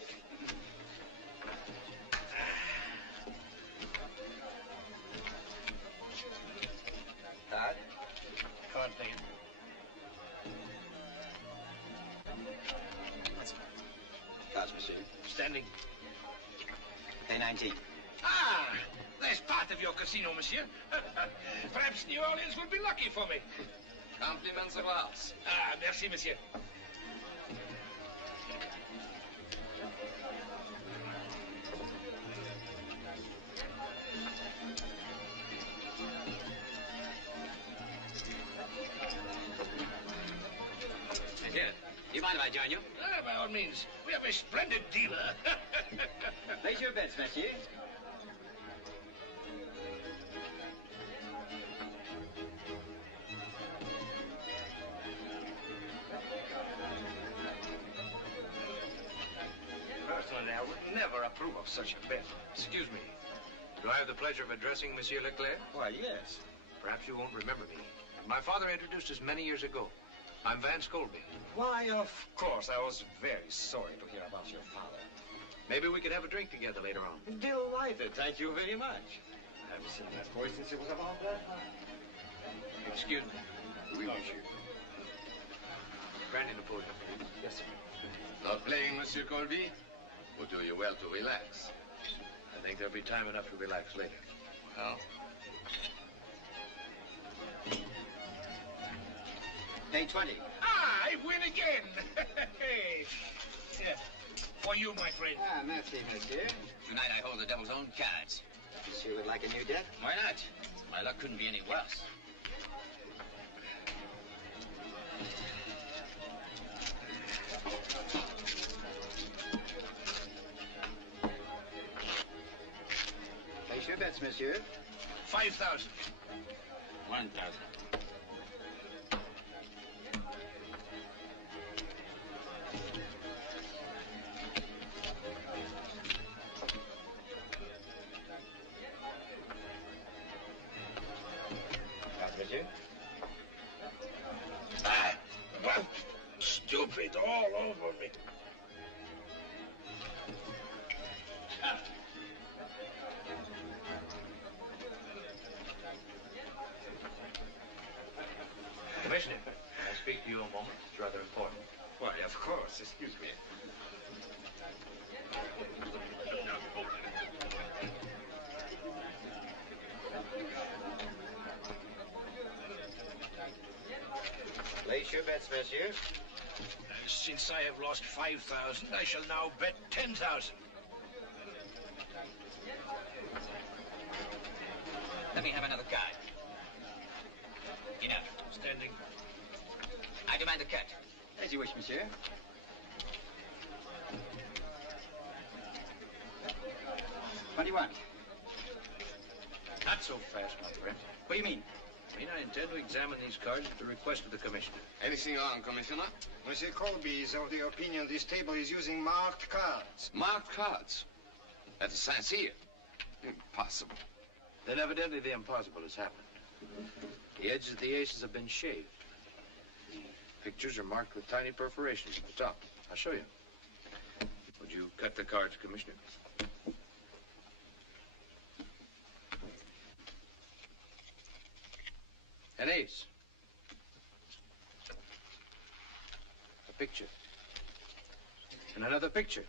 Card? Card, please. Cards, monsieur. Standing. Pay 19. Ah! That's part of your casino, monsieur. Perhaps New Orleans will be lucky for me. Compliments of ours. Ah, merci, monsieur. Monsieur, you mind if I join you? Ah, by all means. We have a splendid dealer. Place your bets, monsieur. Personally, I would never approve of such a bet. Excuse me. Do I have the pleasure of addressing Monsieur Leclerc? Why, yes. Perhaps you won't remember me. My father introduced us many years ago. I'm Vance Colby. Why, of course. I was very sorry to hear about your father. Maybe we could have a drink together later on. Delighted. Thank you very much. I haven't seen that boy since it was about that time. Excuse me. Oui, monsieur. Brandy Napoleon, please. Yes, sir. Not playing, Monsieur Colby? Would do you well to relax. I think there'll be time enough to relax later. Well? Pay 20. Ah, I win again. Yeah. For you, my friend. Ah, merci, monsieur. Tonight I hold the devil's own cards. Monsieur would like a new deck? Why not? My luck couldn't be any worse. Place your bets, monsieur. 5,000. 1,000. Monsieur? Well, stupid all over me. Commissioner, may I speak to you a moment? It's rather important. Why, of course. Excuse me. Place your bets, monsieur. Since I have lost 5,000, I shall now bet 10,000. Let me have another card. Enough. Standing. I demand a cut. As you wish, monsieur. What do you want? Not so fast, my friend. What do you mean? I mean, I intend to examine these cards at the request of the commissioner. Anything wrong, Commissioner? Monsieur Colby is of the opinion this table is using marked cards. Marked cards? That's sincere. Impossible. Then evidently the impossible has happened. The edges of the aces have been shaved. The pictures are marked with tiny perforations at the top. I'll show you. Would you cut the cards, Commissioner? An ace. A picture. And another picture.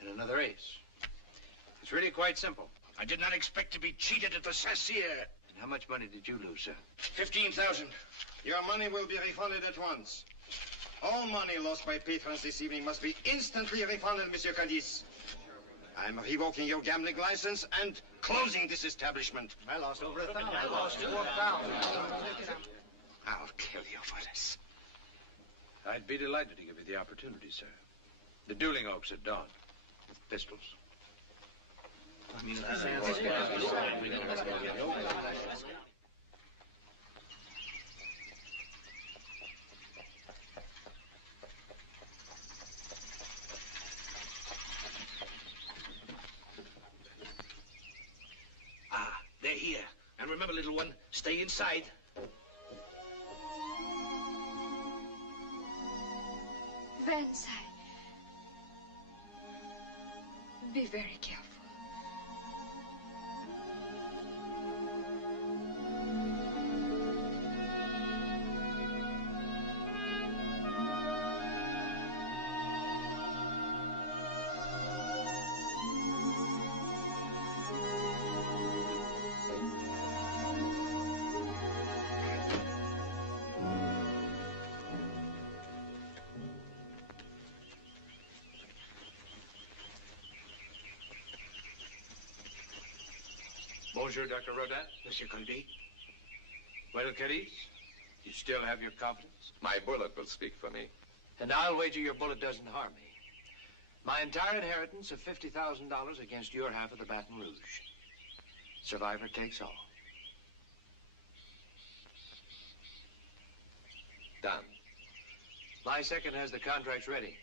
And another ace. It's really quite simple. I did not expect to be cheated at the Sassier. And how much money did you lose, sir? 15,000. Your money will be refunded at once. All money lost by patrons this evening must be instantly refunded, Monsieur Cadiz. I'm revoking your gambling license and closing this establishment. I lost over 1,000. I lost 4,000. I'll kill you for this. I'd be delighted to give you the opportunity, sir. The dueling oaks at dawn. With pistols. Ah, they're here. And remember, little one, stay inside. Vance, be very careful. Bonjour, Dr. Rodin. Monsieur Colby. Well, Cadiz, you still have your confidence? My bullet will speak for me. And I'll wager your bullet doesn't harm me. My entire inheritance of $50,000 against your half of the Baton Rouge. Survivor takes all. Done. My second has the contracts ready.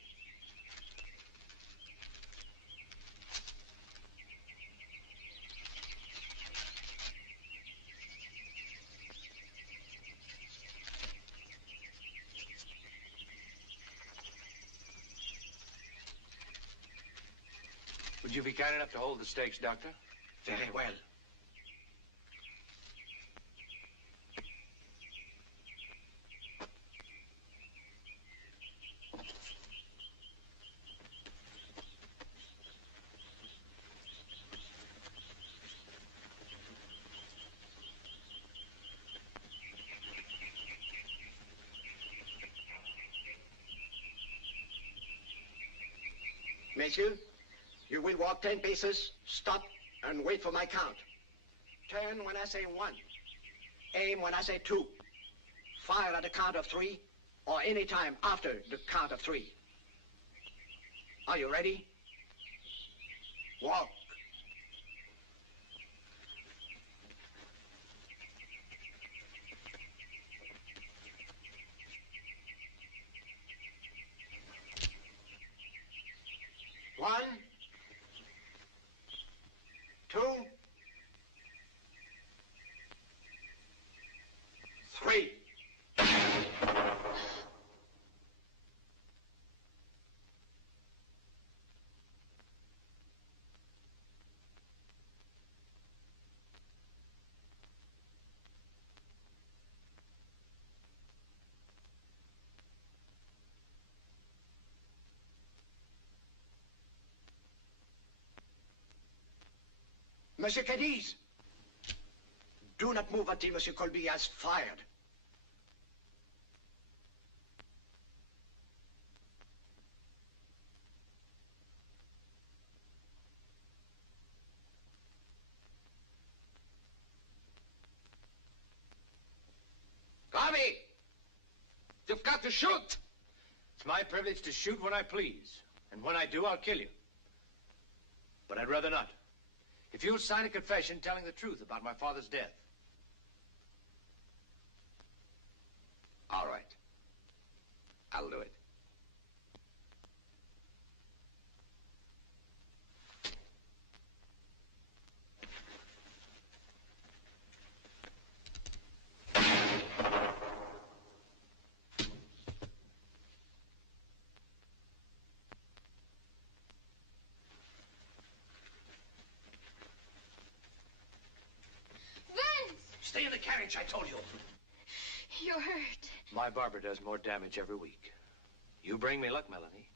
Would you be kind enough to hold the stakes, Doctor? Very well. messieurs. You will walk 10 paces, stop, and wait for my count. Turn when I say 1. Aim when I say 2. Fire at the count of 3, or any time after the count of 3. Are you ready? Walk. One, 2, 3. Monsieur Cadiz, do not move until Monsieur Colby has fired. Barbee! You've got to shoot! It's my privilege to shoot when I please. And when I do, I'll kill you. But I'd rather not. If you'll sign a confession telling the truth about my father's death. All right. I'll do it. Stay in the carriage, I told you. You're hurt. My barber does more damage every week. You bring me luck, Melanie.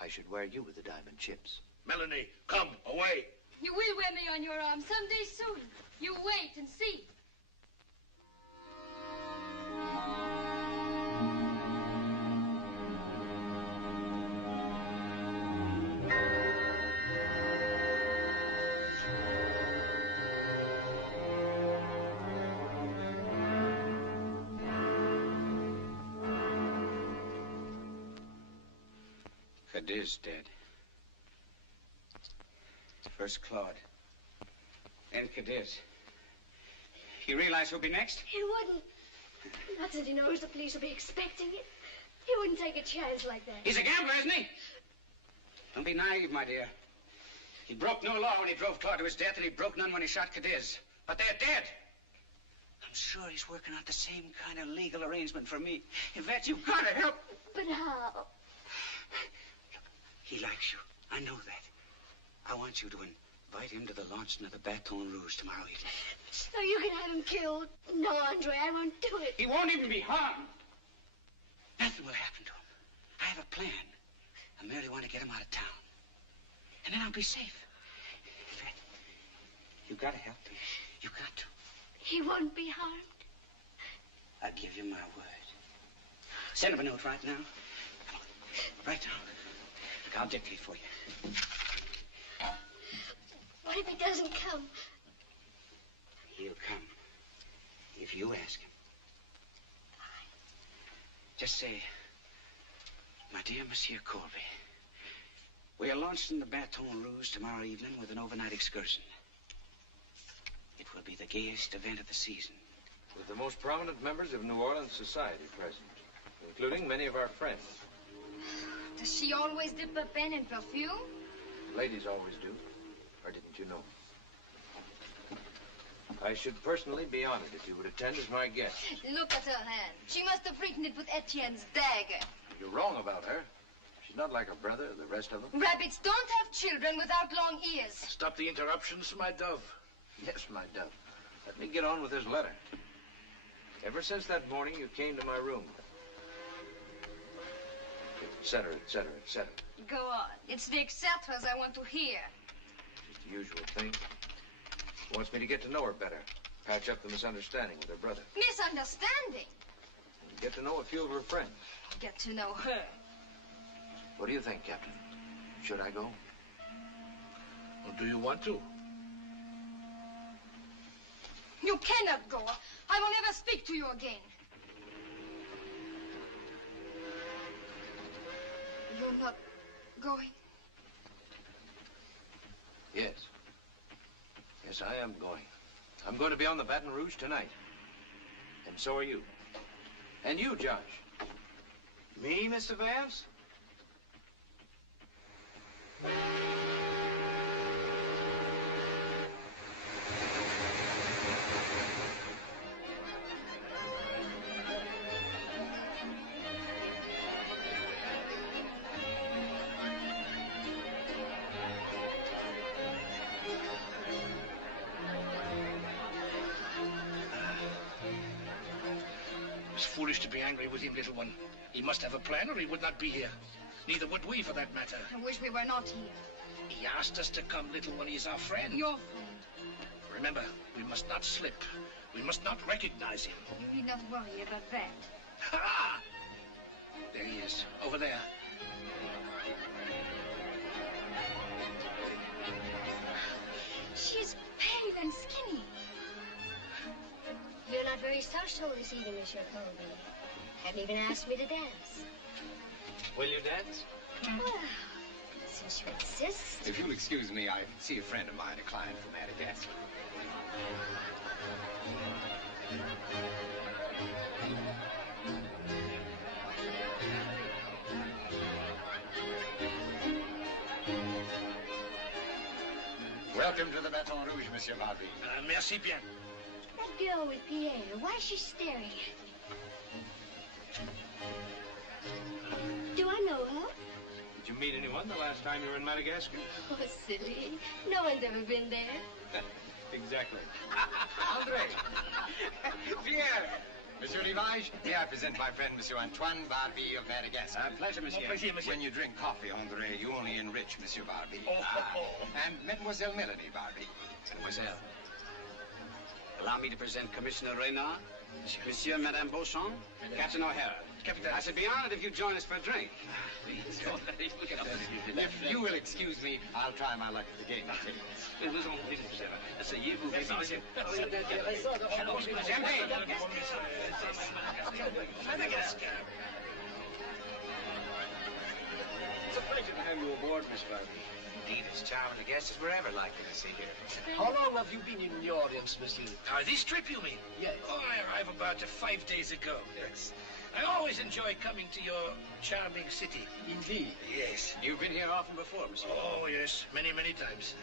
I should wear you with the diamond chips. Melanie, come, away. You will wear me on your arm someday soon. You wait and see. Cadiz dead. First Claude. Then Cadiz. You realize who'll be next? He wouldn't. Not that he knows the police will be expecting it. He wouldn't take a chance like that. He's a gambler, isn't he? Don't be naive, my dear. He broke no law when he drove Claude to his death, and he broke none when he shot Cadiz. But they're dead. I'm sure he's working out the same kind of legal arrangement for me. Yvette, you've got to help. But how? He likes you. I know that. I want you to invite him to the launching of the Baton Rouge tomorrow evening. So you can have him killed. No, Andre, I won't do it. He won't even be harmed. Nothing will happen to him. I have a plan. I merely want to get him out of town. And then I'll be safe. Yvette, you've got to help him. You've got to. He won't be harmed. I give you my word. Send him a note right now. Right now. Look, I'll dictate for you. What if he doesn't come? He'll come. If you ask him. Just say, my dear Monsieur Colby, we are launching the Baton Rouge tomorrow evening with an overnight excursion. It will be the gayest event of the season. With the most prominent members of New Orleans society present, including many of our friends. Does she always dip her pen in perfume? Ladies always do. Or didn't you know? I should personally be honored if you would attend as my guest. Look at her hand. She must have written it with Etienne's dagger. You're wrong about her. She's not like her brother, the rest of them. Rabbits don't have children without long ears. Stop the interruptions, my dove. Yes, my dove. Let me get on with this letter. Ever since that morning you came to my room, etc., etc., etc. Go on. It's the etceteras I want to hear. Just the usual thing. She wants me to get to know her better, patch up the misunderstanding with her brother, Misunderstanding? and get to know a few of her friends. Get to know her. What do you think, Captain? Should I go? Or do you want to? You cannot go. I will never speak to you again. You're not going? Yes. Yes, I am going. I'm going to be on the Baton Rouge tonight. And so are you. And you, Josh. Me, Mr. Vance? It's foolish to be angry with him, little one. He must have a plan or he would not be here. Neither would we, for that matter. I wish we were not here. He asked us to come, little one. He's our friend. Your friend. Remember, we must not slip. We must not recognize him. You need not worry about that. Ha! There he is, over there. She is pale and skinny. You're not very social this evening, Monsieur Colby. Haven't even asked me to dance. Will you dance? Well, since you insist. If you'll excuse me, I see a friend of mine, a client from Madagascar. Welcome to the Baton Rouge, Monsieur Barbee. Merci bien. That girl with Pierre, why is she staring at me? Do I know her? Did you meet anyone the last time you were in Madagascar? Oh, silly. No one's ever been there. Exactly. Andre! Pierre! Monsieur Rivage, may I present my friend, Monsieur Antoine Barbee of Madagascar. Pleasure, monsieur. Pleasure, monsieur. When you drink coffee, Andre, you only enrich Monsieur Barbee. And Mademoiselle Melanie Barbee. Mademoiselle, allow me to present Commissioner Reynard, Monsieur and Madame Beauchamp, Captain O'Hara. Captain. I should be honored if you'd join us for a drink. If you will excuse me, I'll try my luck at the game tables. Asseyez-vous, Champagne! Madagascar. It's a pleasure to have you aboard, Miss Barbee. Indeed, as charming a guest as we're ever likely to see here. How long have you been in the audience, monsieur? This trip, you mean? Yes. Oh, I arrived about 5 days ago. Yes. I always enjoy coming to your charming city. Indeed. Yes. You've been here often before, monsieur. Oh, yes. Many, many times.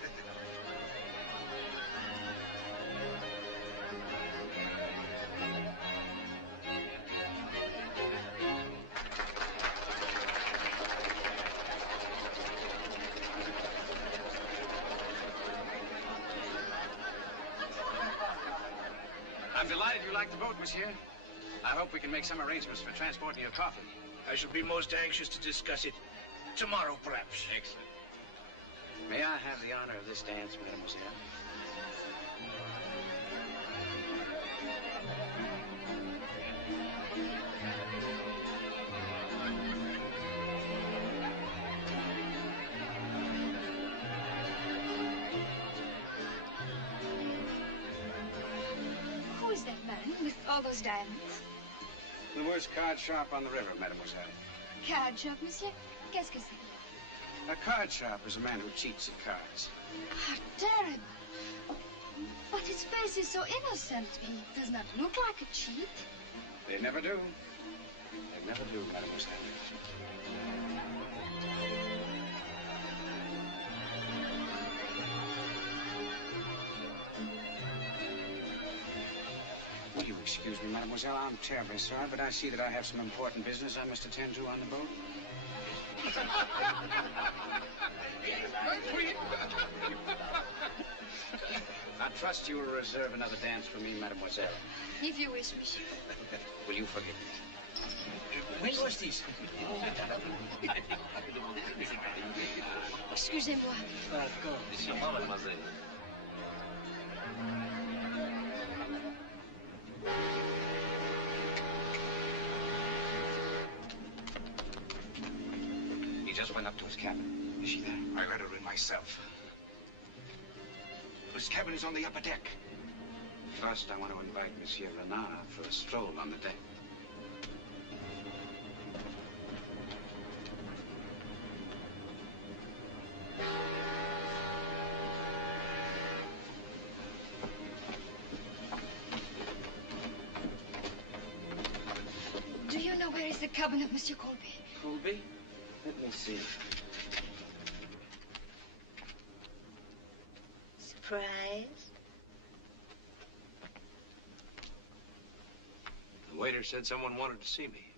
I'm delighted you like the boat, monsieur. I hope we can make some arrangements for transporting your coffee. I shall be most anxious to discuss it. Tomorrow, perhaps. Excellent. May I have the honor of this dance, mademoiselle? Who is that man with all those diamonds? The worst card shop on the river, mademoiselle. Card shop, monsieur? Qu'est-ce que c'est? A card shop is a man who cheats at cards. How terrible. But his face is so innocent. He does not look like a cheat. They never do. They never do, mademoiselle. Will you excuse me, mademoiselle? I'm terribly sorry, but I see that I have some important business I must attend to on the boat. I trust you will reserve another dance for me, mademoiselle. If you wish, monsieur. Will you forgive me? When was this? Excusez-moi. Mademoiselle. He just went up to his cabin. Is she there? I read her in myself. His cabin is on the upper deck. First, I want to invite Monsieur Renard for a stroll on the deck. Do you know where is the cabin of Monsieur Colby? Colby? Let me see. Surprise? The waiter said someone wanted to see me.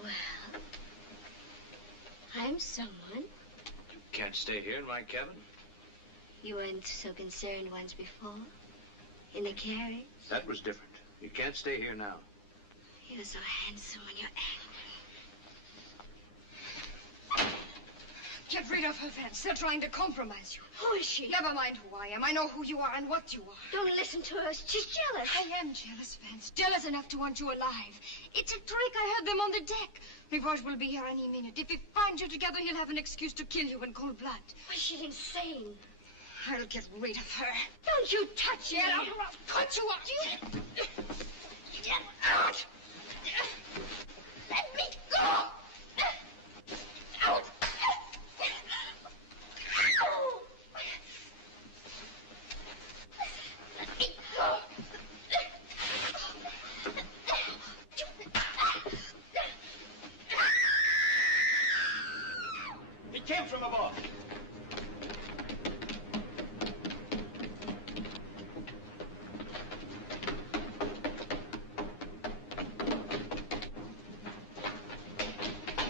Well, I'm someone. You can't stay here in my cabin. You weren't so concerned once before. In the carriage. That was different. You can't stay here now. You're so handsome when you're angry. Get rid of her, Vance. They're trying to compromise you. Who is she? Never mind who I am. I know who you are and what you are. Don't listen to her. She's jealous. I am jealous, Vance. Jealous enough to want you alive. It's a trick. I had them on the deck. Rivage will be here any minute. If he finds you together, he'll have an excuse to kill you in cold blood. Why, she's insane. I'll get rid of her. Don't you touch me. Get out or I'll cut you out. Get out. Let me go. Out. Let me go. He came from above.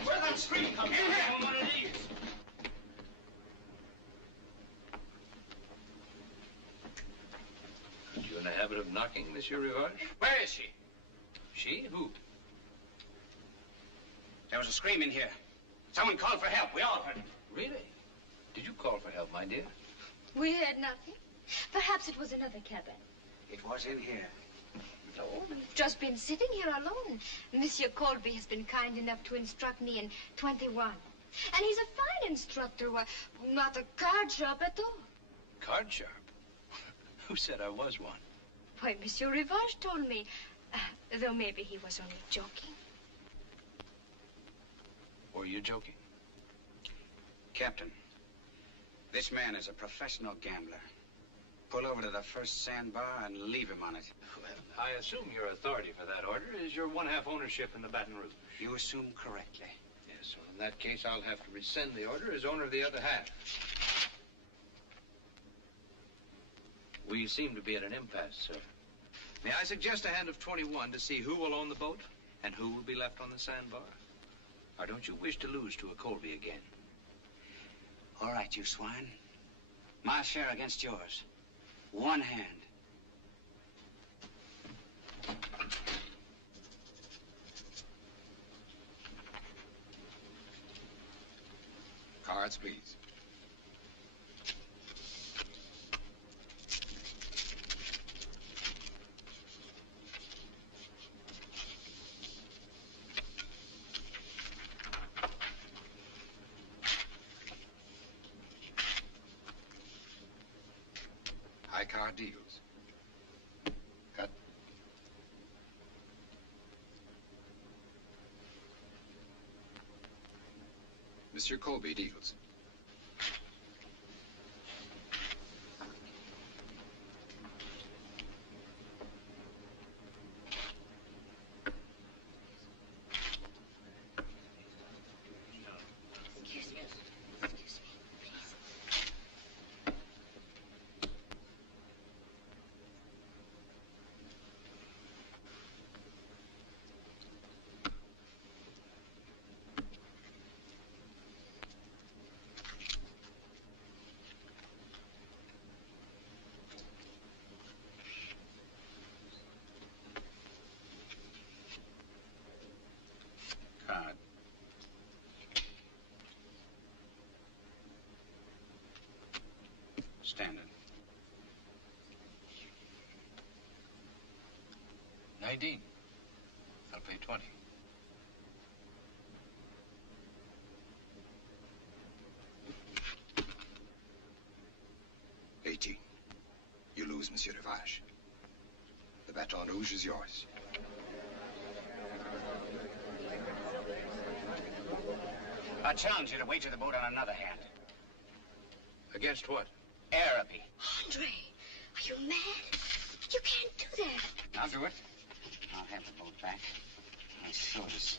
Where that scream come from? In here. One of these. You in the habit of knocking, Monsieur Rivage? Where is she? She? Who? There was a scream in here. Someone called for help. We all heard it. Really? Did you call for help, my dear? We heard nothing. Perhaps it was another cabin. It was in here. No, we've just been sitting here alone. Monsieur Colby has been kind enough to instruct me in 21. And he's a fine instructor. Why, not a card sharp at all. Card sharp? Who said I was one? Why, Monsieur Rivage told me. Though maybe he was only joking. Were you joking? Captain, this man is a professional gambler. Pull over to the first sandbar and leave him on it. Well, I assume your authority for that order is your one-half ownership in the Baton Rouge. You assume correctly. Yes, so in that case, I'll have to rescind the order as owner of the other half. We seem to be at an impasse, sir. May I suggest a hand of 21 to see who will own the boat and who will be left on the sandbar? Or don't you wish to lose to a Colby again? All right, you swine. My share against yours. One hand. Cards, please. High card deals. Cut. Monsieur Colby deals. Card. Standard. 19. I'll pay 20. lose, Monsieur Rivage. The baton rouge is yours. I challenge you to wager the boat on another hand. Against what? Araby. Andre, are you mad? You can't do that. I'll do it. I'll have the boat back. My sword is...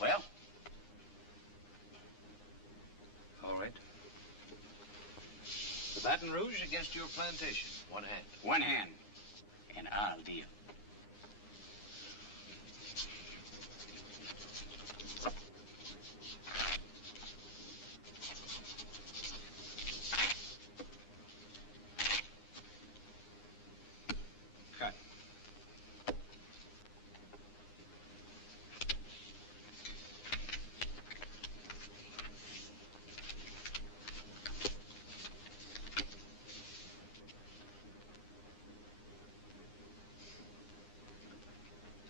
Well? All right. The Baton Rouge against your plantation. One hand. One hand. And I'll deal. Cut.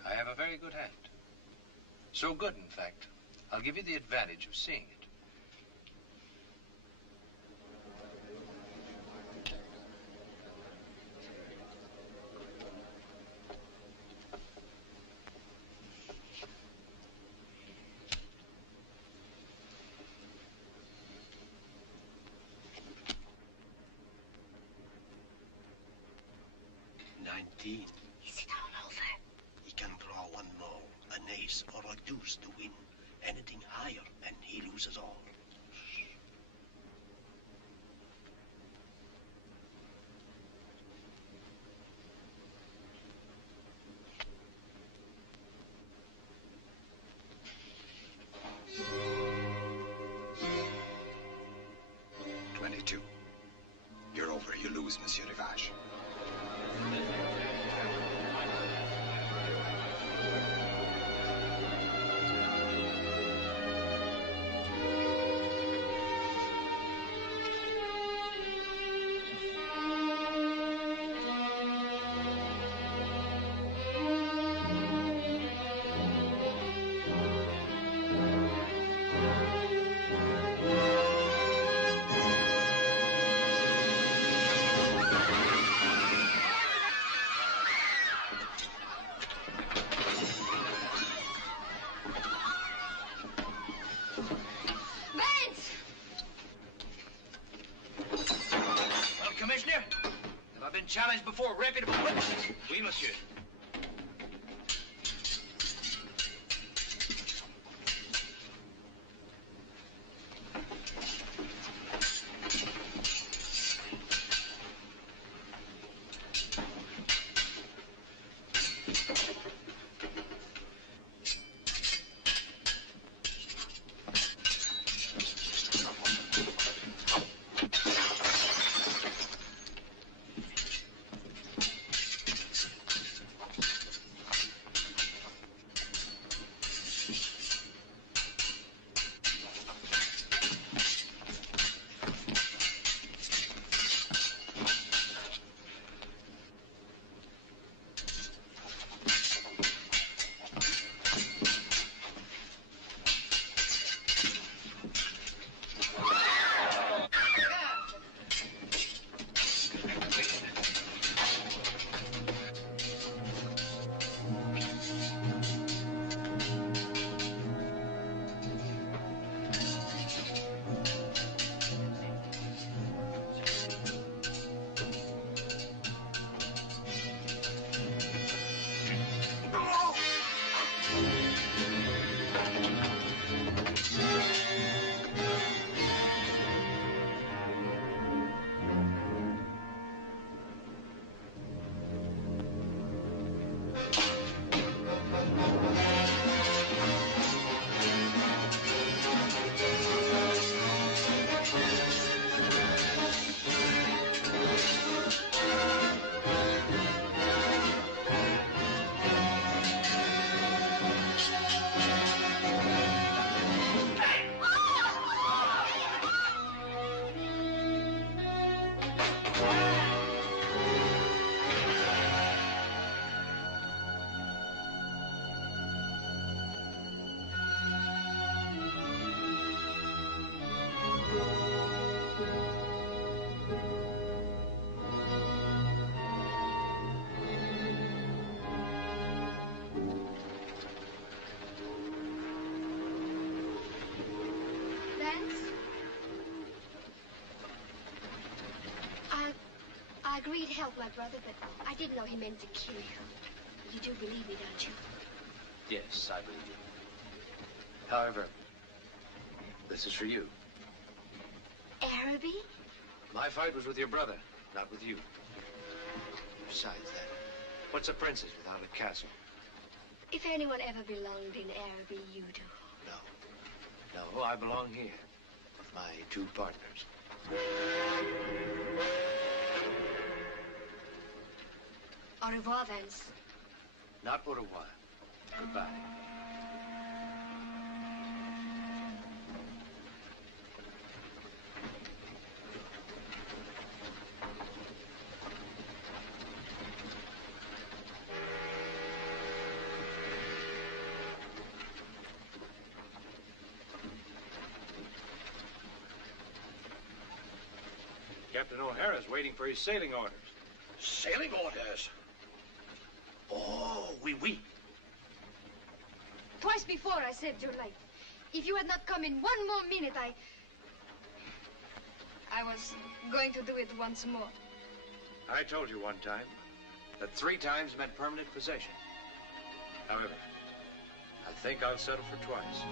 I have a very good hand. So good, in fact, I'll give you the advantage of seeing it. Is it all over? He can draw one more, an ace or a deuce to win. Anything higher, and he loses all. You're over. You lose, Monsieur Rivage. Challenged before reputable witnesses. Oui, monsieur. I agreed to help my brother, but I didn't know he meant to kill you. You do believe me, don't you? Yes, I believe you. However, this is for you. Araby? My fight was with your brother, not with you. Besides that, what's a princess without a castle? If anyone ever belonged in Araby, you do. No, I belong here with my two partners. Au revoir, Vance. Not au revoir. Goodbye. Captain O'Hara's waiting for his sailing orders. Sailing orders? Oh, oui. Twice before I saved your life. If you had not come in one more minute, I was going to do it once more. I told you one time that 3 times meant permanent possession. However, I think I'll settle for twice.